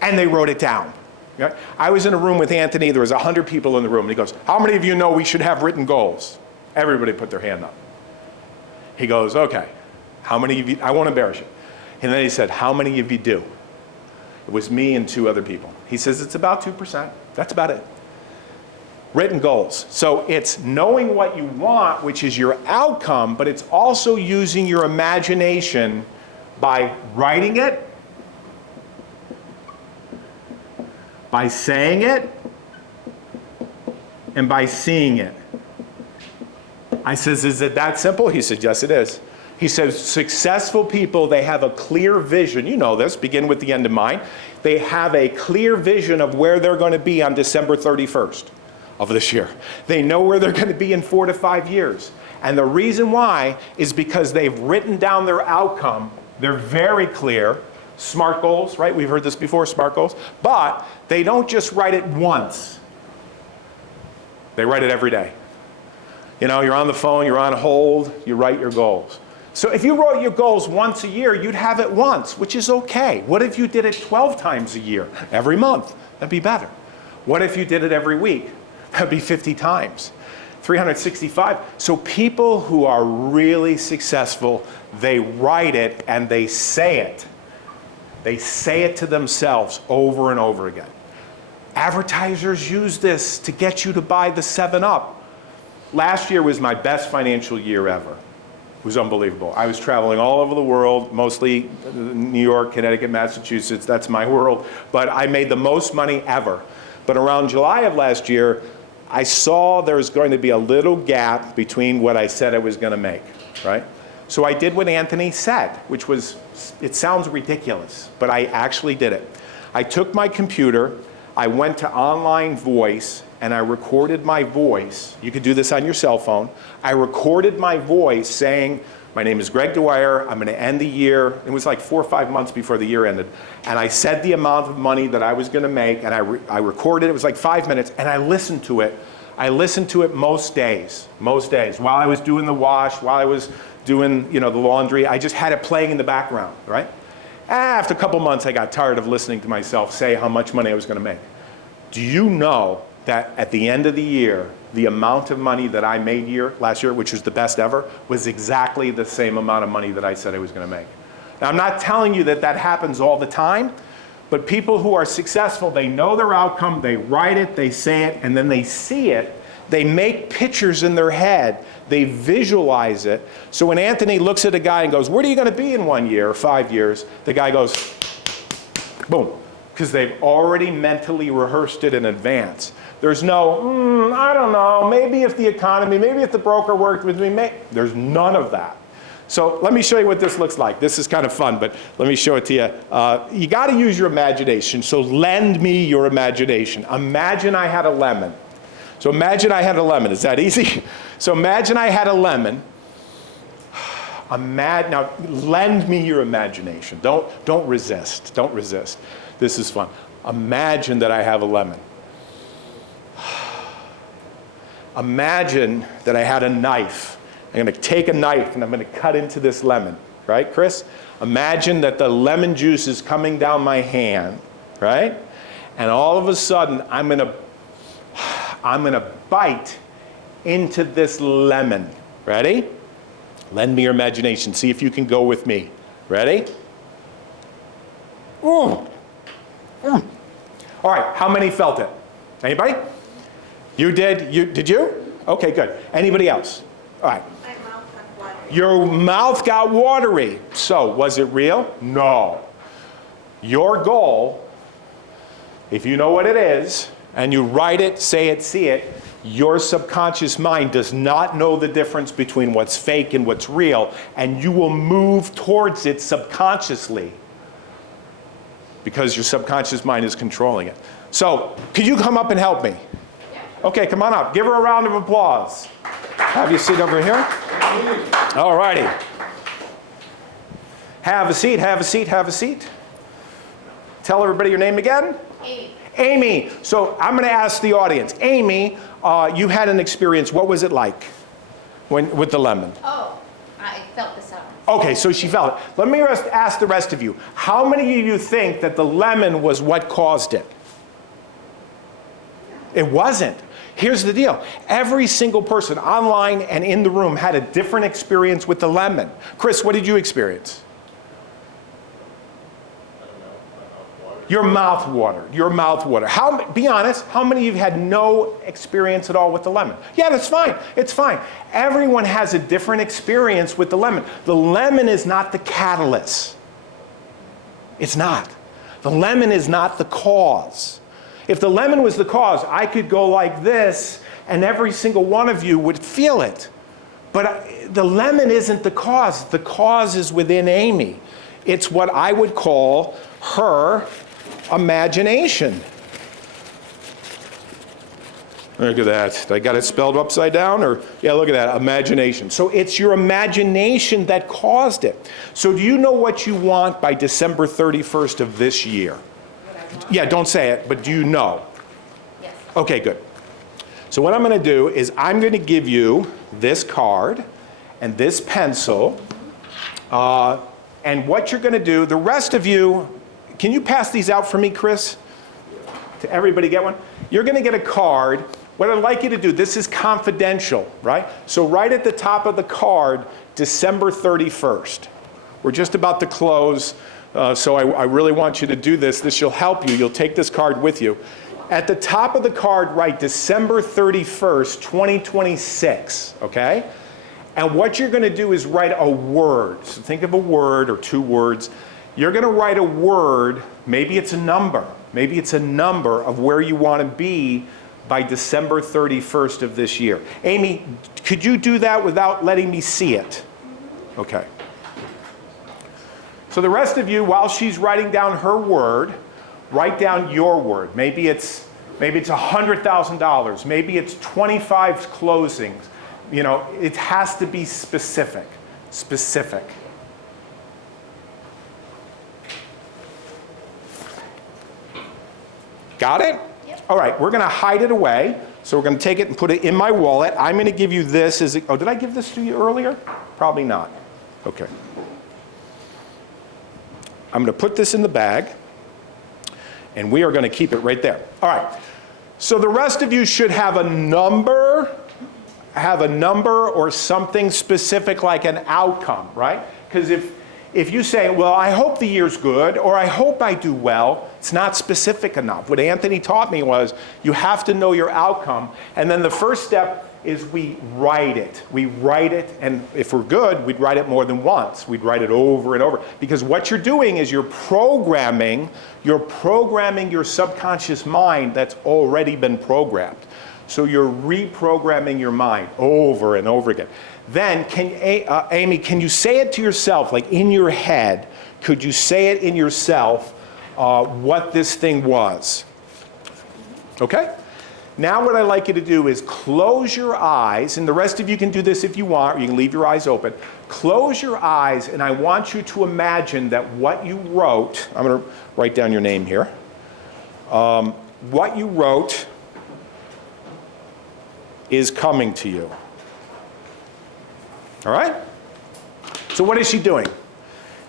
And they wrote it down. Okay? I was in a room with Anthony, there was 100 people in the room, and he goes, how many of you know we should have written goals? Everybody put their hand up. He goes, okay, how many of you, I won't embarrass you. And then he said, how many of you do? It was me and 2 other people. He says it's about 2%. That's about it. Written goals. So it's knowing what you want, which is your outcome, but it's also using your imagination by writing it, by saying it, and by seeing it. I says, is it that simple? He said, yes, it is. He says, successful people, they have a clear vision. You know this, begin with the end in mind. They have a clear vision of where they're going to be on December 31st of this year. They know where they're going to be in 4 to 5 years. And the reason why is because they've written down their outcome. They're very clear. SMART goals, right? We've heard this before, SMART goals. But they don't just write it once. They write it every day. You know, you're on the phone, you're on hold, you write your goals. So if you wrote your goals once a year, you'd have it once, which is okay. What if you did it 12 times a year, every month? That'd be better. What if you did it every week? That'd be 50 times. 365. So people who are really successful, they write it and they say it. They say it to themselves over and over again. Advertisers use this to get you to buy the 7-Up. Last year was my best financial year ever. It was unbelievable. I was traveling all over the world, mostly New York, Connecticut, Massachusetts. That's my world. But I made the most money ever. But around July of last year, I saw there was going to be a little gap between what I said I was going to make, right? So I did what Anthony said, which was, it sounds ridiculous, but I actually did it. I took my computer, I went to online voice, and I recorded my voice. You could do this on your cell phone. I recorded my voice saying, my name is Greg Dwyer, I'm gonna end the year. It was like 4 or 5 months before the year ended. And I said the amount of money that I was gonna make, and I recorded it. It was like 5 minutes, and I listened to it. I listened to it most days. While I was doing the wash, while I was doing, the laundry, I just had it playing in the background, right? After a couple months, I got tired of listening to myself say how much money I was gonna make. Do you know that at the end of the year, the amount of money that I made last year, which was the best ever, was exactly the same amount of money that I said I was gonna make. Now, I'm not telling you that that happens all the time, but people who are successful, they know their outcome, they write it, they say it, and then they see it. They make pictures in their head, they visualize it. So when Anthony looks at a guy and goes, where are you gonna be in 1 year or 5 years? The guy goes, boom, because they've already mentally rehearsed it in advance. There's no, I don't know, maybe if the economy, maybe if the broker worked with me, there's none of that. So let me show you what this looks like. This is kind of fun, but let me show it to you. You gotta use your imagination, so lend me your imagination. Imagine I had a lemon. So imagine I had a lemon, is that easy? So imagine I had a lemon. Now, lend me your imagination. Don't resist, don't resist. This is fun. Imagine that I have a lemon. Imagine that I had a knife. I'm going to take a knife and I'm going to cut into this lemon, right, Chris? Imagine that the lemon juice is coming down my hand, right? And all of a sudden, I'm going to bite into this lemon. Ready? Lend me your imagination. See if you can go with me. Ready? All right, how many felt it? Anybody? You did? Did you? Okay, good. Anybody else? All right. My mouth got watery. Your mouth got watery. So, was it real? No. Your goal, if you know what it is, and you write it, say it, see it, your subconscious mind does not know the difference between what's fake and what's real, and you will move towards it subconsciously because your subconscious mind is controlling it. So, could you come up and help me? Okay, come on up. Give her a round of applause. Have you sit over here? All righty. Have a seat, have a seat, have a seat. Tell everybody your name again. Amy. Amy. So I'm going to ask the audience. Amy, you had an experience. What was it like with the lemon? Oh, I felt the sour. Okay, so she felt it. Let me ask the rest of you. How many of you think that the lemon was what caused it? It wasn't. Here's the deal. Every single person online and in the room had a different experience with the lemon. Chris, what did you experience? Your mouth watered, your mouth watered. Be honest, how many of you had no experience at all with the lemon? Yeah, that's fine, it's fine. Everyone has a different experience with the lemon. The lemon is not the catalyst. It's not. The lemon is not the cause. If the lemon was the cause, I could go like this and every single one of you would feel it. But the lemon isn't the cause. The cause is within Amy. It's what I would call her imagination. Look at that. I got it spelled upside down? Or yeah, look at that, imagination. So it's your imagination that caused it. So do you know what you want by December 31st of this year? Yeah, don't say it, but do you know? Yes. Okay, good. So what I'm going to do is I'm going to give you this card and this pencil. And what you're going to do, the rest of you, can you pass these out for me, Chris? To everybody get one? You're going to get a card. What I'd like you to do, this is confidential, right? So right at the top of the card, December 31st. We're just about to close, so I really want you to do this. This will help you. You'll take this card with you. At the top of the card, write December 31st, 2026, okay? And what you're going to do is write a word. So think of a word or two words. You're going to write a word, maybe it's a number. Maybe it's a number of where you want to be by December 31st of this year. Amy, could you do that without letting me see it? Okay. So the rest of you, while she's writing down her word, write down your word. Maybe it's $100,000. Maybe it's 25 closings. You know, it has to be specific. Specific. Got it? Yep. All right, we're going to hide it away. So we're going to take it and put it in my wallet. I'm going to give you this as oh, did I give this to you earlier? Probably not. Okay. I'm going to put this in the bag, and we are going to keep it right there. All right. So the rest of you should have a number or something specific like an outcome, right? Because if you say, well, I hope the year's good, or I hope I do well, it's not specific enough. What Anthony taught me was you have to know your outcome, and then the first step is we write it. We write it, and if we're good, we'd write it more than once. We'd write it over and over. Because what you're doing is you're programming your subconscious mind that's already been programmed. So you're reprogramming your mind over and over again. Then, Amy, can you say it to yourself, like in your head? Could you say it in yourself what this thing was? Okay? Now what I'd like you to do is close your eyes, and the rest of you can do this if you want, or you can leave your eyes open. Close your eyes, and I want you to imagine that what you wrote, I'm going to write down your name here. What you wrote is coming to you. All right? So what is she doing?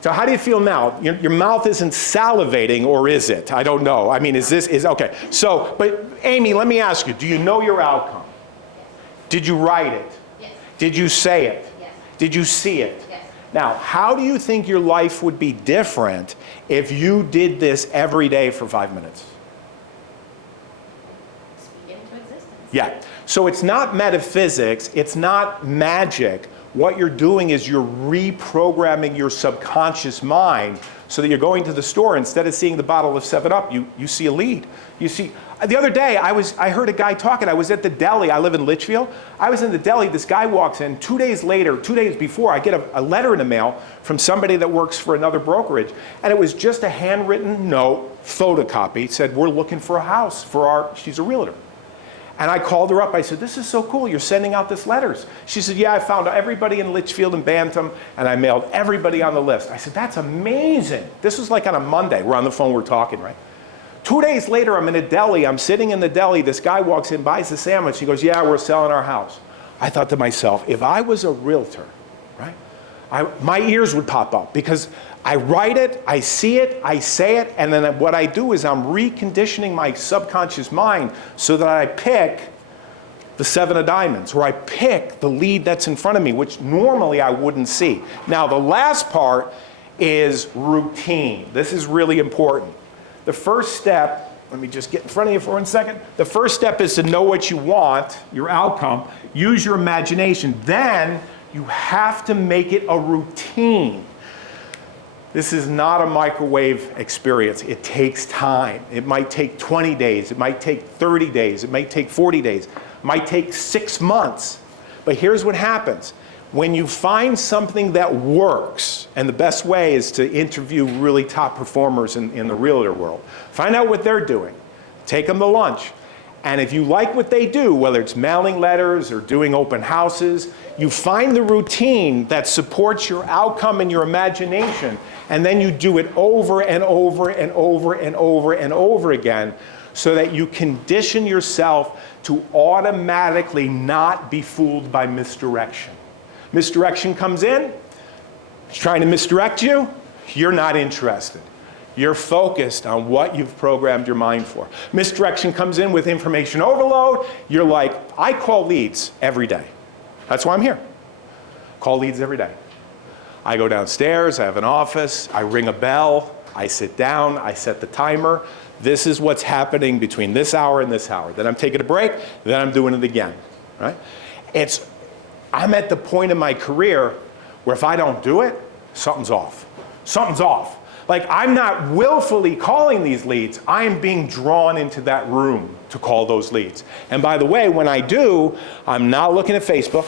So how do you feel now? Your mouth isn't salivating, or is it? I don't know. I mean, okay. So, but Amy, let me ask you, do you know your outcome? Yes. Did you write it? Yes. Did you say it? Yes. Did you see it? Yes. Now, how do you think your life would be different if you did this every day for 5 minutes? Speak into existence. Yeah. So it's not metaphysics, it's not magic. What you're doing is you're reprogramming your subconscious mind so that you're going to the store, instead of seeing the bottle of 7-Up, you see a lead. You see, the other day I heard a guy talking. I was at the deli. I live in Litchfield. I was in the deli. This guy walks in. 2 days later, 2 days before, I get a letter in the mail from somebody that works for another brokerage. And it was just a handwritten note, photocopy. It said, we're looking for a house for she's a realtor. And I called her up. I said, this is so cool. You're sending out this letters. She said, yeah, I found everybody in Litchfield and Bantam, and I mailed everybody on the list. I said, that's amazing. This was like on a Monday. We're on the phone, we're talking, right? 2 days later, I'm in a deli. I'm sitting in the deli. This guy walks in, buys a sandwich. He goes, yeah, we're selling our house. I thought to myself, if I was a realtor, right, my ears would pop up, because I write it, I see it, I say it, and then what I do is I'm reconditioning my subconscious mind so that I pick the 7 of diamonds, or I pick the lead that's in front of me, which normally I wouldn't see. Now, the last part is routine. This is really important. The first step, let me just get in front of you for 1 second. The first step is to know what you want, your outcome, use your imagination. Then you have to make it a routine. This is not a microwave experience. It takes time. It might take 20 days. It might take 30 days. It might take 40 days. It might take 6 months. But here's what happens. When you find something that works, and the best way is to interview really top performers in the realtor world. Find out what they're doing. Take them to lunch. And if you like what they do, whether it's mailing letters or doing open houses, you find the routine that supports your outcome and your imagination, and then you do it over and over and over and over and over again so that you condition yourself to automatically not be fooled by misdirection. Misdirection comes in, it's trying to misdirect you, you're not interested. You're focused on what you've programmed your mind for. Misdirection comes in with information overload. You're like, I call leads every day. That's why I'm here. Call leads every day. I go downstairs, I have an office, I ring a bell, I sit down, I set the timer. This is what's happening between this hour and this hour. Then I'm taking a break, then I'm doing it again, right? I'm at the point in my career where if I don't do it, something's off. Something's off. Like, I'm not willfully calling these leads. I am being drawn into that room to call those leads. And by the way, when I do, I'm not looking at Facebook.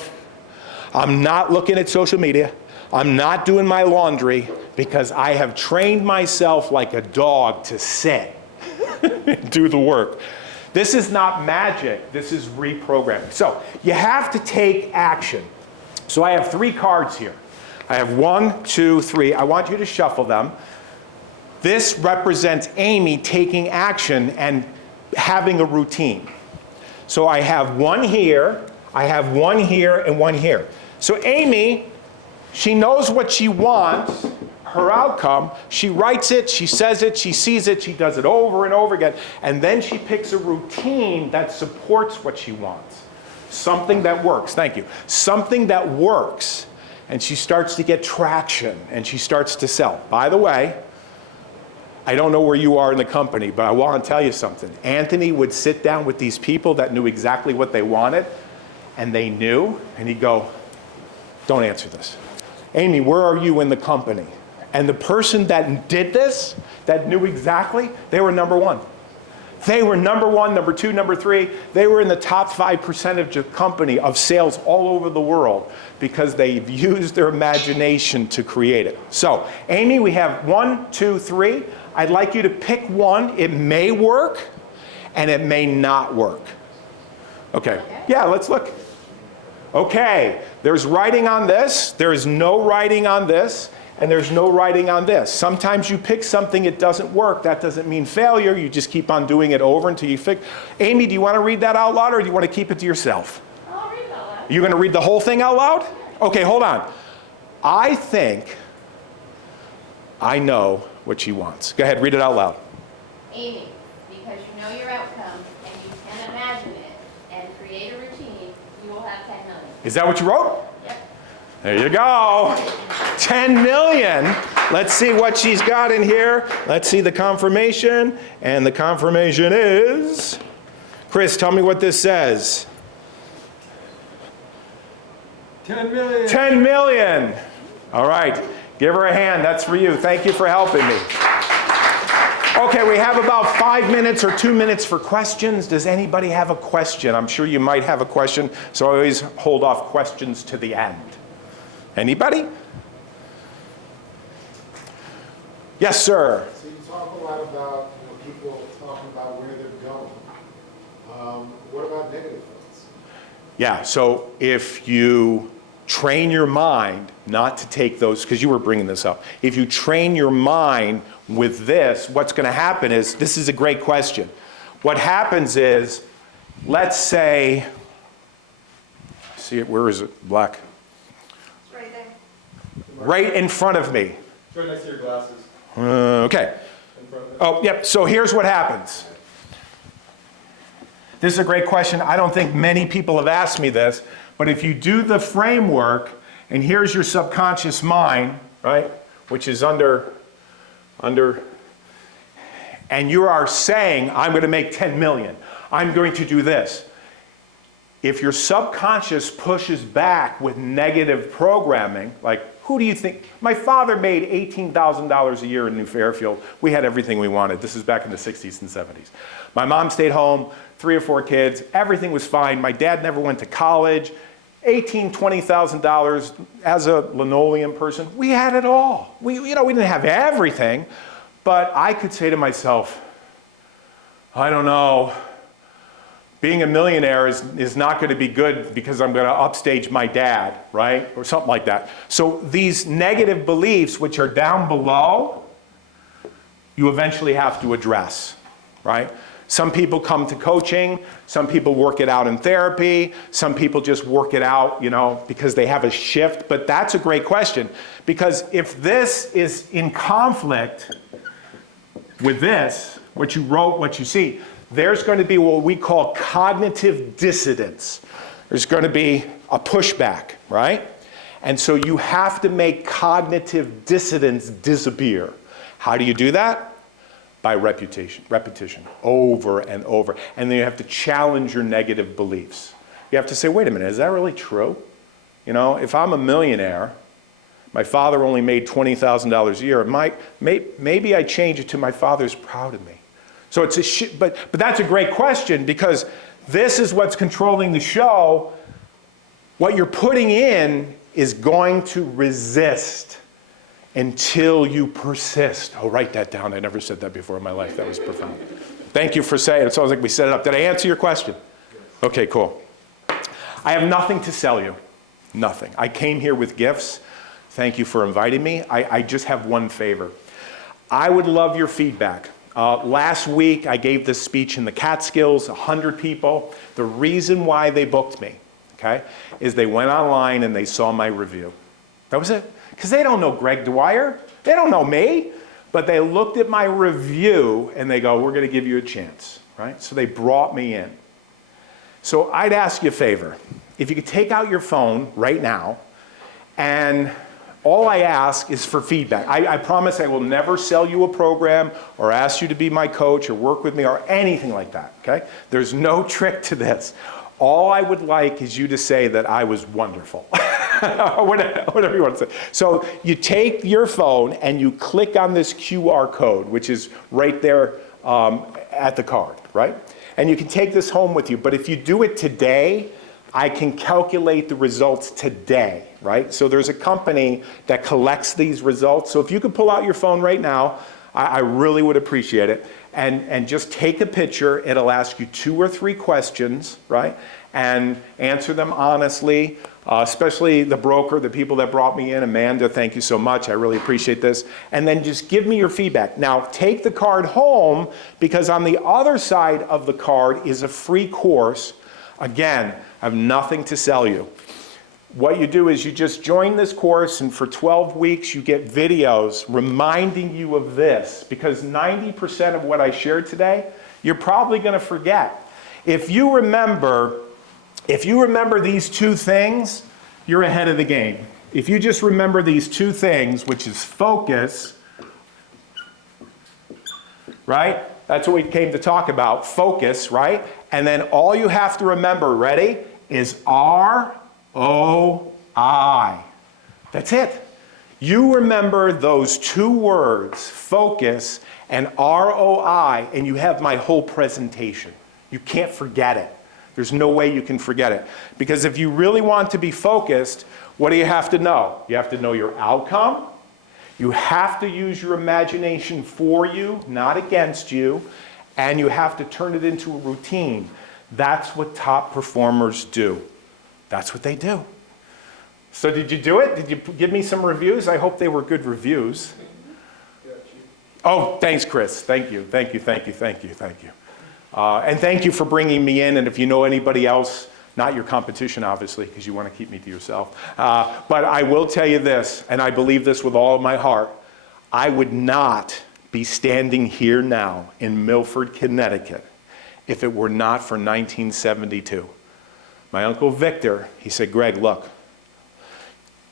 I'm not looking at social media. I'm not doing my laundry because I have trained myself like a dog to sit and do the work. This is not magic. This is reprogramming. So you have to take action. So I have 3 cards here. I have 1, 2, 3. I want you to shuffle them. This represents Amy taking action and having a routine. So I have 1 here, I have 1 here, and 1 here. So Amy, she knows what she wants, her outcome. She writes it, she says it, she sees it, she does it over and over again. And then she picks a routine that supports what she wants. Something that works, thank you. Something that works. And she starts to get traction, and she starts to sell. By the way, I don't know where you are in the company, but I want to tell you something. Anthony would sit down with these people that knew exactly what they wanted, and they knew, and he'd go, don't answer this. Amy, where are you in the company? And the person that did this, that knew exactly, they were number 1. They were number 1, number 2, number 3. They were in the top 5% of the company of sales all over the world because they've used their imagination to create it. So, Amy, we have 1, 2, 3. I'd like you to pick one. It may work, and it may not work. Okay. Yeah, let's look. Okay, there's writing on this. There is no writing on this. And there's no writing on this. Sometimes you pick something, it doesn't work. That doesn't mean failure. You just keep on doing it over until you fix. Amy, do you want to read that out loud, or do you want to keep it to yourself? I'll read it out loud. You're going to read the whole thing out loud? Okay, hold on. I think I know what she wants. Go ahead, read it out loud. Amy, because you know your outcome and you can imagine it and create a routine, you will have 10 million. Is that what you wrote? Yep. There you go. 10 million. Let's see what she's got in here. Let's see the confirmation. And the confirmation is, Chris, tell me what this says. 10 million. 10 million. All right. Give her a hand. That's for you. Thank you for helping me. Okay, we have about 5 minutes or 2 minutes for questions. Does anybody have a question? I'm sure you might have a question, so I always hold off questions to the end. Anybody? Yes, sir. So you talk a lot about people talking about where they're going. What about negative thoughts? Yeah, so if you train your mind not to take those, because you were bringing this up, if you train your mind with this, what's going to happen is, this is a great question. What happens is, let's say, see it, where is it? Black. It's right there. Right in front of me. It's right next to your glasses. Okay. In front of it. Oh, yep, so here's what happens. This is a great question. I don't think many people have asked me this, but if you do the framework, and here's your subconscious mind, right, which is under, and you are saying, I'm going to make 10 million, I'm going to do this. If your subconscious pushes back with negative programming, like, who do you think? My father made $18,000 a year in New Fairfield. We had everything we wanted. This is back in the 60s and 70s. My mom stayed home, 3 or 4 kids. Everything was fine. My dad never went to college. $18,000, $20,000 as a linoleum person. We had it all. We didn't have everything, but I could say to myself, I don't know, being a millionaire is not going to be good because I'm going to upstage my dad, right? Or something like that. So these negative beliefs, which are down below, you eventually have to address, right? Some people come to coaching, some people work it out in therapy, some people just work it out, because they have a shift. But that's a great question, because if this is in conflict with this, what you wrote, what you see, there's going to be what we call cognitive dissonance. There's going to be a pushback, right? And so you have to make cognitive dissonance disappear. How do you do that? By repetition, over and over. And then you have to challenge your negative beliefs. You have to say, wait a minute, is that really true? If I'm a millionaire, my father only made $20,000 a year, maybe I change it to my father's proud of me. So it's but that's a great question, because this is what's controlling the show. What you're putting in is going to resist until you persist. Oh, write that down. I never said that before in my life. That was profound. Thank you for saying it. It sounds like we set it up. Did I answer your question? Okay, cool. I have nothing to sell you. Nothing. I came here with gifts. Thank you for inviting me. I just have one favor. I would love your feedback. Last week, I gave this speech in the Catskills, 100 people. The reason why they booked me, okay, is they went online and they saw my review. That was it. Because they don't know Greg Dwyer. They don't know me. But they looked at my review and they go, we're going to give you a chance, right? So they brought me in. So I'd ask you a favor. If you could take out your phone right now, and all I ask is for feedback. I promise I will never sell you a program or ask you to be my coach or work with me or anything like that, okay? There's no trick to this. All I would like is you to say that I was wonderful. Whatever you want to say. So you take your phone and you click on this QR code, which is right there at the card, right? And you can take this home with you. But if you do it today, I can calculate the results today, right? So there's a company that collects these results. So if you could pull out your phone right now, I really would appreciate it. And just take a picture. It'll ask you 2 or 3 questions, right? And answer them honestly, especially the broker, the people that brought me in. Amanda, thank you so much. I really appreciate this. And then just give me your feedback. Now, take the card home, because on the other side of the card is a free course. Again, I have nothing to sell you. What you do is you just join this course, and for 12 weeks you get videos reminding you of this, because 90% of what I shared today, you're probably going to forget. If you remember these 2 things, you're ahead of the game. If you just remember these 2 things, which is focus, right? That's what we came to talk about, focus, right? And then all you have to remember, ready, is ROI. That's it. You remember those 2 words, focus and ROI, and you have my whole presentation. You can't forget it. There's no way you can forget it. Because if you really want to be focused, what do you have to know? You have to know your outcome. You have to use your imagination for you, not against you. And you have to turn it into a routine. That's what top performers do. That's what they do. So did you do it? Did you give me some reviews? I hope they were good reviews. Oh, thanks, Chris. Thank you. Thank you. Thank you. Thank you. Thank you. And thank you for bringing me in. And if you know anybody else, not your competition, obviously, because you want to keep me to yourself. But I will tell you this, and I believe this with all of my heart. I would not be standing here now in Milford, Connecticut, if it were not for 1972. My Uncle Victor, he said, Greg, look,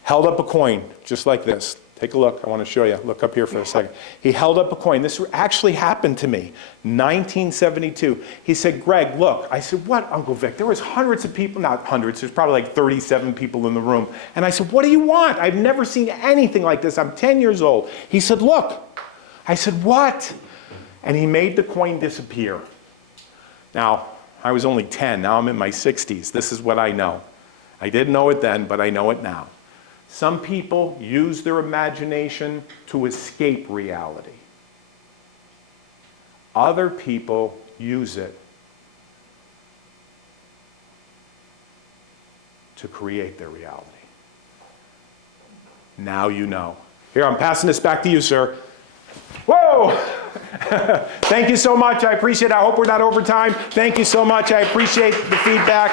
held up a coin just like this. Take a look. I want to show you. Look up here for a second. He held up a coin. This actually happened to me, 1972. He said, Greg, look. I said, what, Uncle Vic? There was hundreds of people, not hundreds, there's probably like 37 people in the room. And I said, what do you want? I've never seen anything like this. I'm 10 years old. He said, look. I said, what? And he made the coin disappear. Now, I was only 10. Now I'm in my 60s. This is what I know. I didn't know it then, but I know it now. Some people use their imagination to escape reality. Other people use it to create their reality. Now you know. Here, I'm passing this back to you, sir. Whoa! Thank you so much. I appreciate it. I hope we're not over time. Thank you so much. I appreciate the feedback.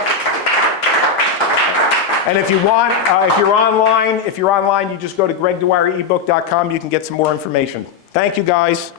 And if you want, if you're online, you just go to gregdwyerebook.com. You can get some more information. Thank you, guys.